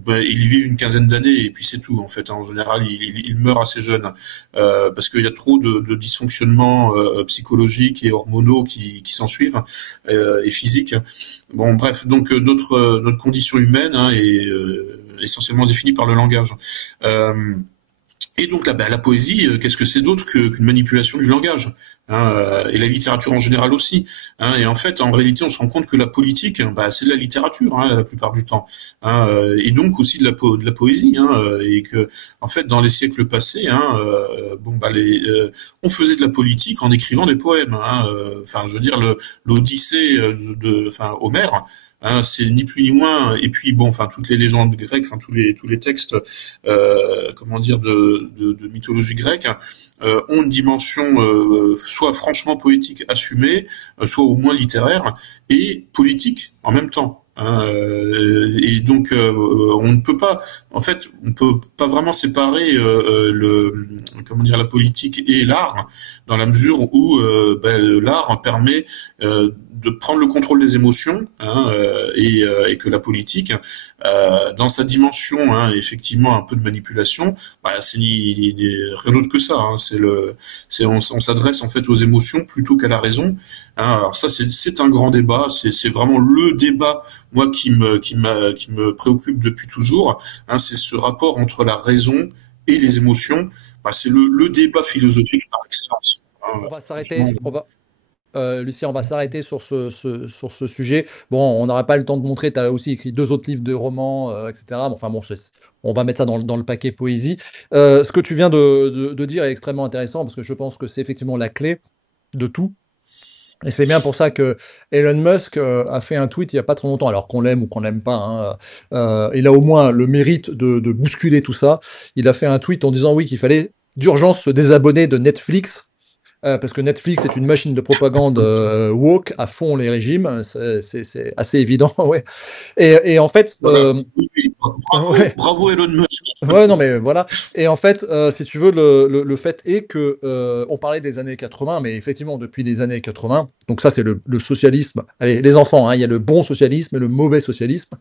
Ils vivent une quinzaine d'années et puis c'est tout. En fait, en général, ils meurent assez jeunes parce qu'il y a trop de dysfonctionnements psychologiques et hormonaux qui s'en suivent et physiques. Bref, donc notre condition humaine est essentiellement définie par le langage. Et donc la poésie, qu'est-ce que c'est d'autre qu'une manipulation du langage, et la littérature en général aussi. Et en fait, en réalité, on se rend compte que la politique, c'est de la littérature la plupart du temps, et donc aussi de la poésie, et que en fait, dans les siècles passés, on faisait de la politique en écrivant des poèmes. Enfin, je veux dire l'Odyssée Homère. C'est ni plus ni moins, et puis toutes les légendes grecques, tous les textes, de mythologie grecque, ont une dimension soit franchement poétique assumée, soit au moins littéraire et politique en même temps. hein, et donc on ne peut pas, en fait, on peut pas vraiment séparer la politique et l'art, dans la mesure où l'art permet de prendre le contrôle des émotions, hein, et que la politique, dans sa dimension, hein, effectivement un peu de manipulation, c'est rien d'autre que ça. Hein, on s'adresse en fait aux émotions plutôt qu'à la raison. Hein, alors ça, c'est un grand débat. C'est vraiment le débat, moi, qui me préoccupe depuis toujours. Hein, c'est ce rapport entre la raison et les émotions. C'est le débat philosophique par excellence. Hein, On va s'arrêter. Lucien, on va s'arrêter sur ce sujet. Bon, on n'aura pas le temps de montrer, tu as aussi écrit 2 autres livres de romans, etc. Enfin bon, on va mettre ça dans le paquet poésie. Ce que tu viens de dire est extrêmement intéressant, parce que je pense que c'est effectivement la clé de tout. Et c'est bien pour ça que Elon Musk a fait un tweet il y a pas trop longtemps, alors qu'on l'aime ou qu'on l'aime pas, hein, il a au moins le mérite de bousculer tout ça. Il a fait un tweet en disant oui, qu'il fallait d'urgence se désabonner de Netflix, parce que Netflix est une machine de propagande woke à fond les régimes, c'est assez évident, ouais. Et en fait, voilà. Bravo, ouais. Bravo Elon Musk. Ouais, non, mais voilà. Et en fait, si tu veux, le fait est que on parlait des années 80, mais effectivement, depuis les années 80, donc ça, c'est le socialisme. Allez, les enfants, hein, il y a le bon socialisme et le mauvais socialisme.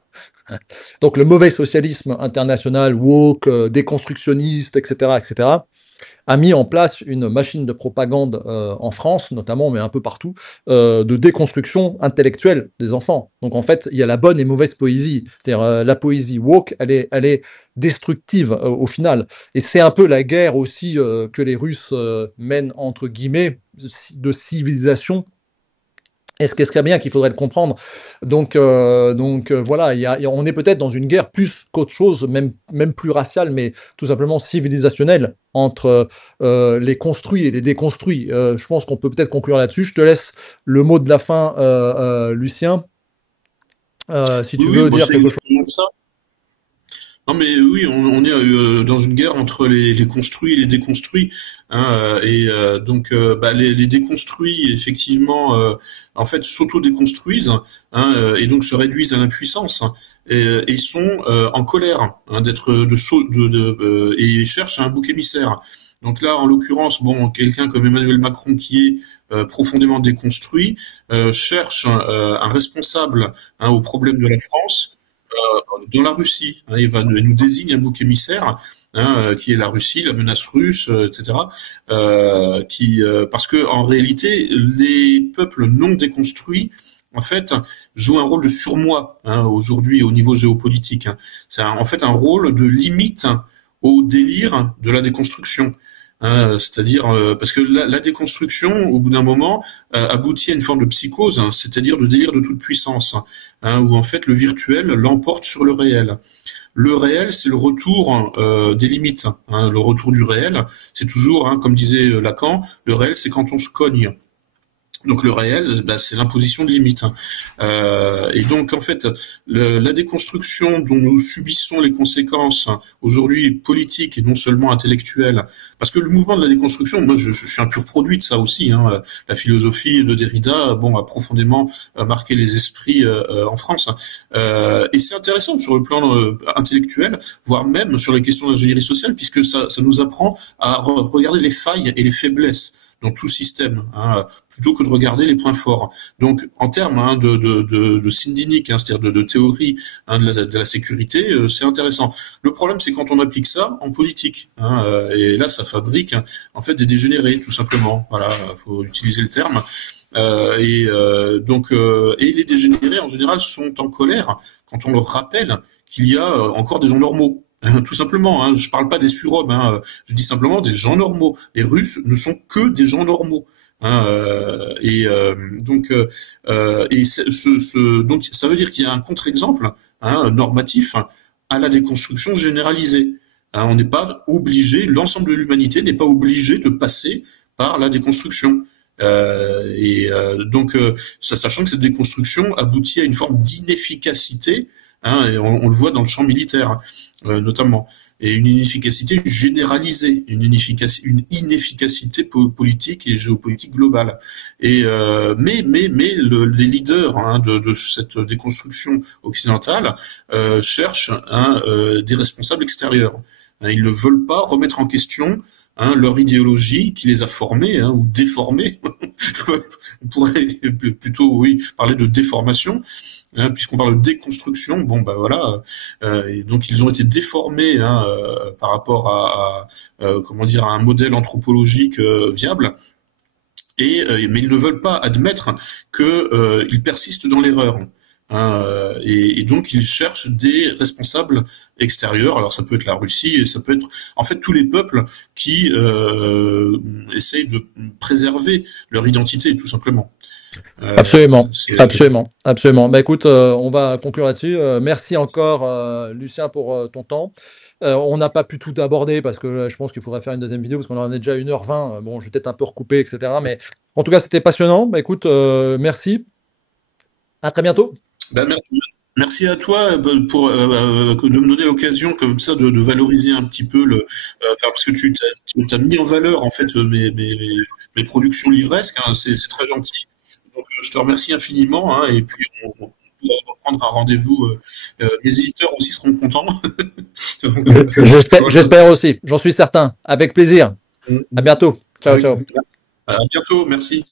Donc, le mauvais socialisme international, woke, déconstructionniste, etc., etc., a mis en place une machine de propagande en France, notamment, mais un peu partout, de déconstruction intellectuelle des enfants. Donc en fait, il y a la bonne et mauvaise poésie. C'est-à-dire la poésie woke, elle est destructive au final. Et c'est un peu la guerre aussi que les Russes mènent, entre guillemets, de civilisation. Et ce qui serait bien qu'il faudrait le comprendre. Donc voilà, on est peut-être dans une guerre plus qu'autre chose, même plus raciale, mais tout simplement civilisationnelle, entre les construits et les déconstruits. Je pense qu'on peut peut-être conclure là-dessus. Je te laisse le mot de la fin, Lucien, si tu veux dire quelque chose. Ça. Non mais oui, on est dans une guerre entre les construits et les déconstruits, hein, donc les déconstruits effectivement en fait s'auto-déconstruisent, hein, et donc se réduisent à l'impuissance, et sont en colère, hein, et cherchent un bouc émissaire. Donc là, en l'occurrence, quelqu'un comme Emmanuel Macron qui est profondément déconstruit cherche un responsable, hein, au problème de la France. Dans la Russie, hein, il nous désigne un bouc émissaire, hein, qui est la Russie, la menace russe, etc. Parce que en réalité, les peuples non déconstruits, en fait, jouent un rôle de surmoi, hein, aujourd'hui au niveau géopolitique. Hein. C'est en fait un rôle de limite au délire de la déconstruction. Hein, c'est-à-dire parce que la déconstruction, au bout d'un moment, aboutit à une forme de psychose, hein, c'est-à-dire de délire de toute puissance, hein, où en fait le virtuel l'emporte sur le réel. Le réel, c'est le retour des limites, hein, le retour du réel. C'est toujours, hein, comme disait Lacan, le réel, c'est quand on se cogne. Donc le réel, c'est l'imposition de limites. Et donc en fait, la déconstruction dont nous subissons les conséquences aujourd'hui politiques et non seulement intellectuelles, parce que le mouvement de la déconstruction, moi je suis un pur produit de ça aussi. Hein, la philosophie de Derrida, a profondément marqué les esprits en France. Et c'est intéressant sur le plan intellectuel, voire même sur les questions d'ingénierie sociale, puisque ça nous apprend à regarder les failles et les faiblesses dans tout système, hein, plutôt que de regarder les points forts. Donc, en termes, hein, de syndynique, hein, c'est-à-dire de théorie, hein, de la sécurité, c'est intéressant. Le problème, c'est quand on applique ça en politique, hein, et là, ça fabrique, hein, en fait, des dégénérés, tout simplement. Voilà, faut utiliser le terme. Et les dégénérés, en général, sont en colère quand on leur rappelle qu'il y a encore des gens normaux. Tout simplement, hein, je parle pas des surhommes, hein, je dis simplement des gens normaux. Les Russes ne sont que des gens normaux. Hein, donc ça veut dire qu'il y a un contre-exemple, hein, normatif à la déconstruction généralisée. Hein, on n'est pas obligé, l'ensemble de l'humanité n'est pas obligé de passer par la déconstruction. Donc, sachant que cette déconstruction aboutit à une forme d'inefficacité, hein, et on le voit dans le champ militaire, notamment. Et une inefficacité généralisée, une inefficacité politique et géopolitique globale. Et mais les leaders, hein, de cette déconstruction occidentale cherchent, hein, des responsables extérieurs. Hein, ils ne veulent pas remettre en question, hein, leur idéologie qui les a formés, hein, ou déformés. On pourrait plutôt, oui, parler de déformation, hein, puisqu'on parle de déconstruction. Bon, bah voilà, et donc ils ont été déformés, hein, par rapport à comment dire, à un modèle anthropologique viable. Mais ils ne veulent pas admettre que ils persistent dans l'erreur. Hein, et donc ils cherchent des responsables extérieurs. Alors ça peut être la Russie, et ça peut être en fait tous les peuples qui essayent de préserver leur identité, tout simplement. Absolument, absolument. Bah écoute, on va conclure là-dessus. Merci encore, Lucien, pour ton temps. On n'a pas pu tout aborder parce que je pense qu'il faudrait faire une deuxième vidéo parce qu'on en est déjà à 1h20. Bon, je vais peut-être un peu recouper, etc. Mais en tout cas, c'était passionnant. Bah écoute, merci. À très bientôt. Ben, merci à toi pour de me donner l'occasion comme ça de valoriser un petit peu parce que tu t'as mis en valeur en fait mes productions livresques, hein, c'est très gentil. Donc je te remercie infiniment, hein, et puis on va reprendre un rendez-vous. Les éditeurs aussi seront contents. J'espère aussi, j'en suis certain. Avec plaisir. À bientôt. Ciao, ciao. À bientôt, merci.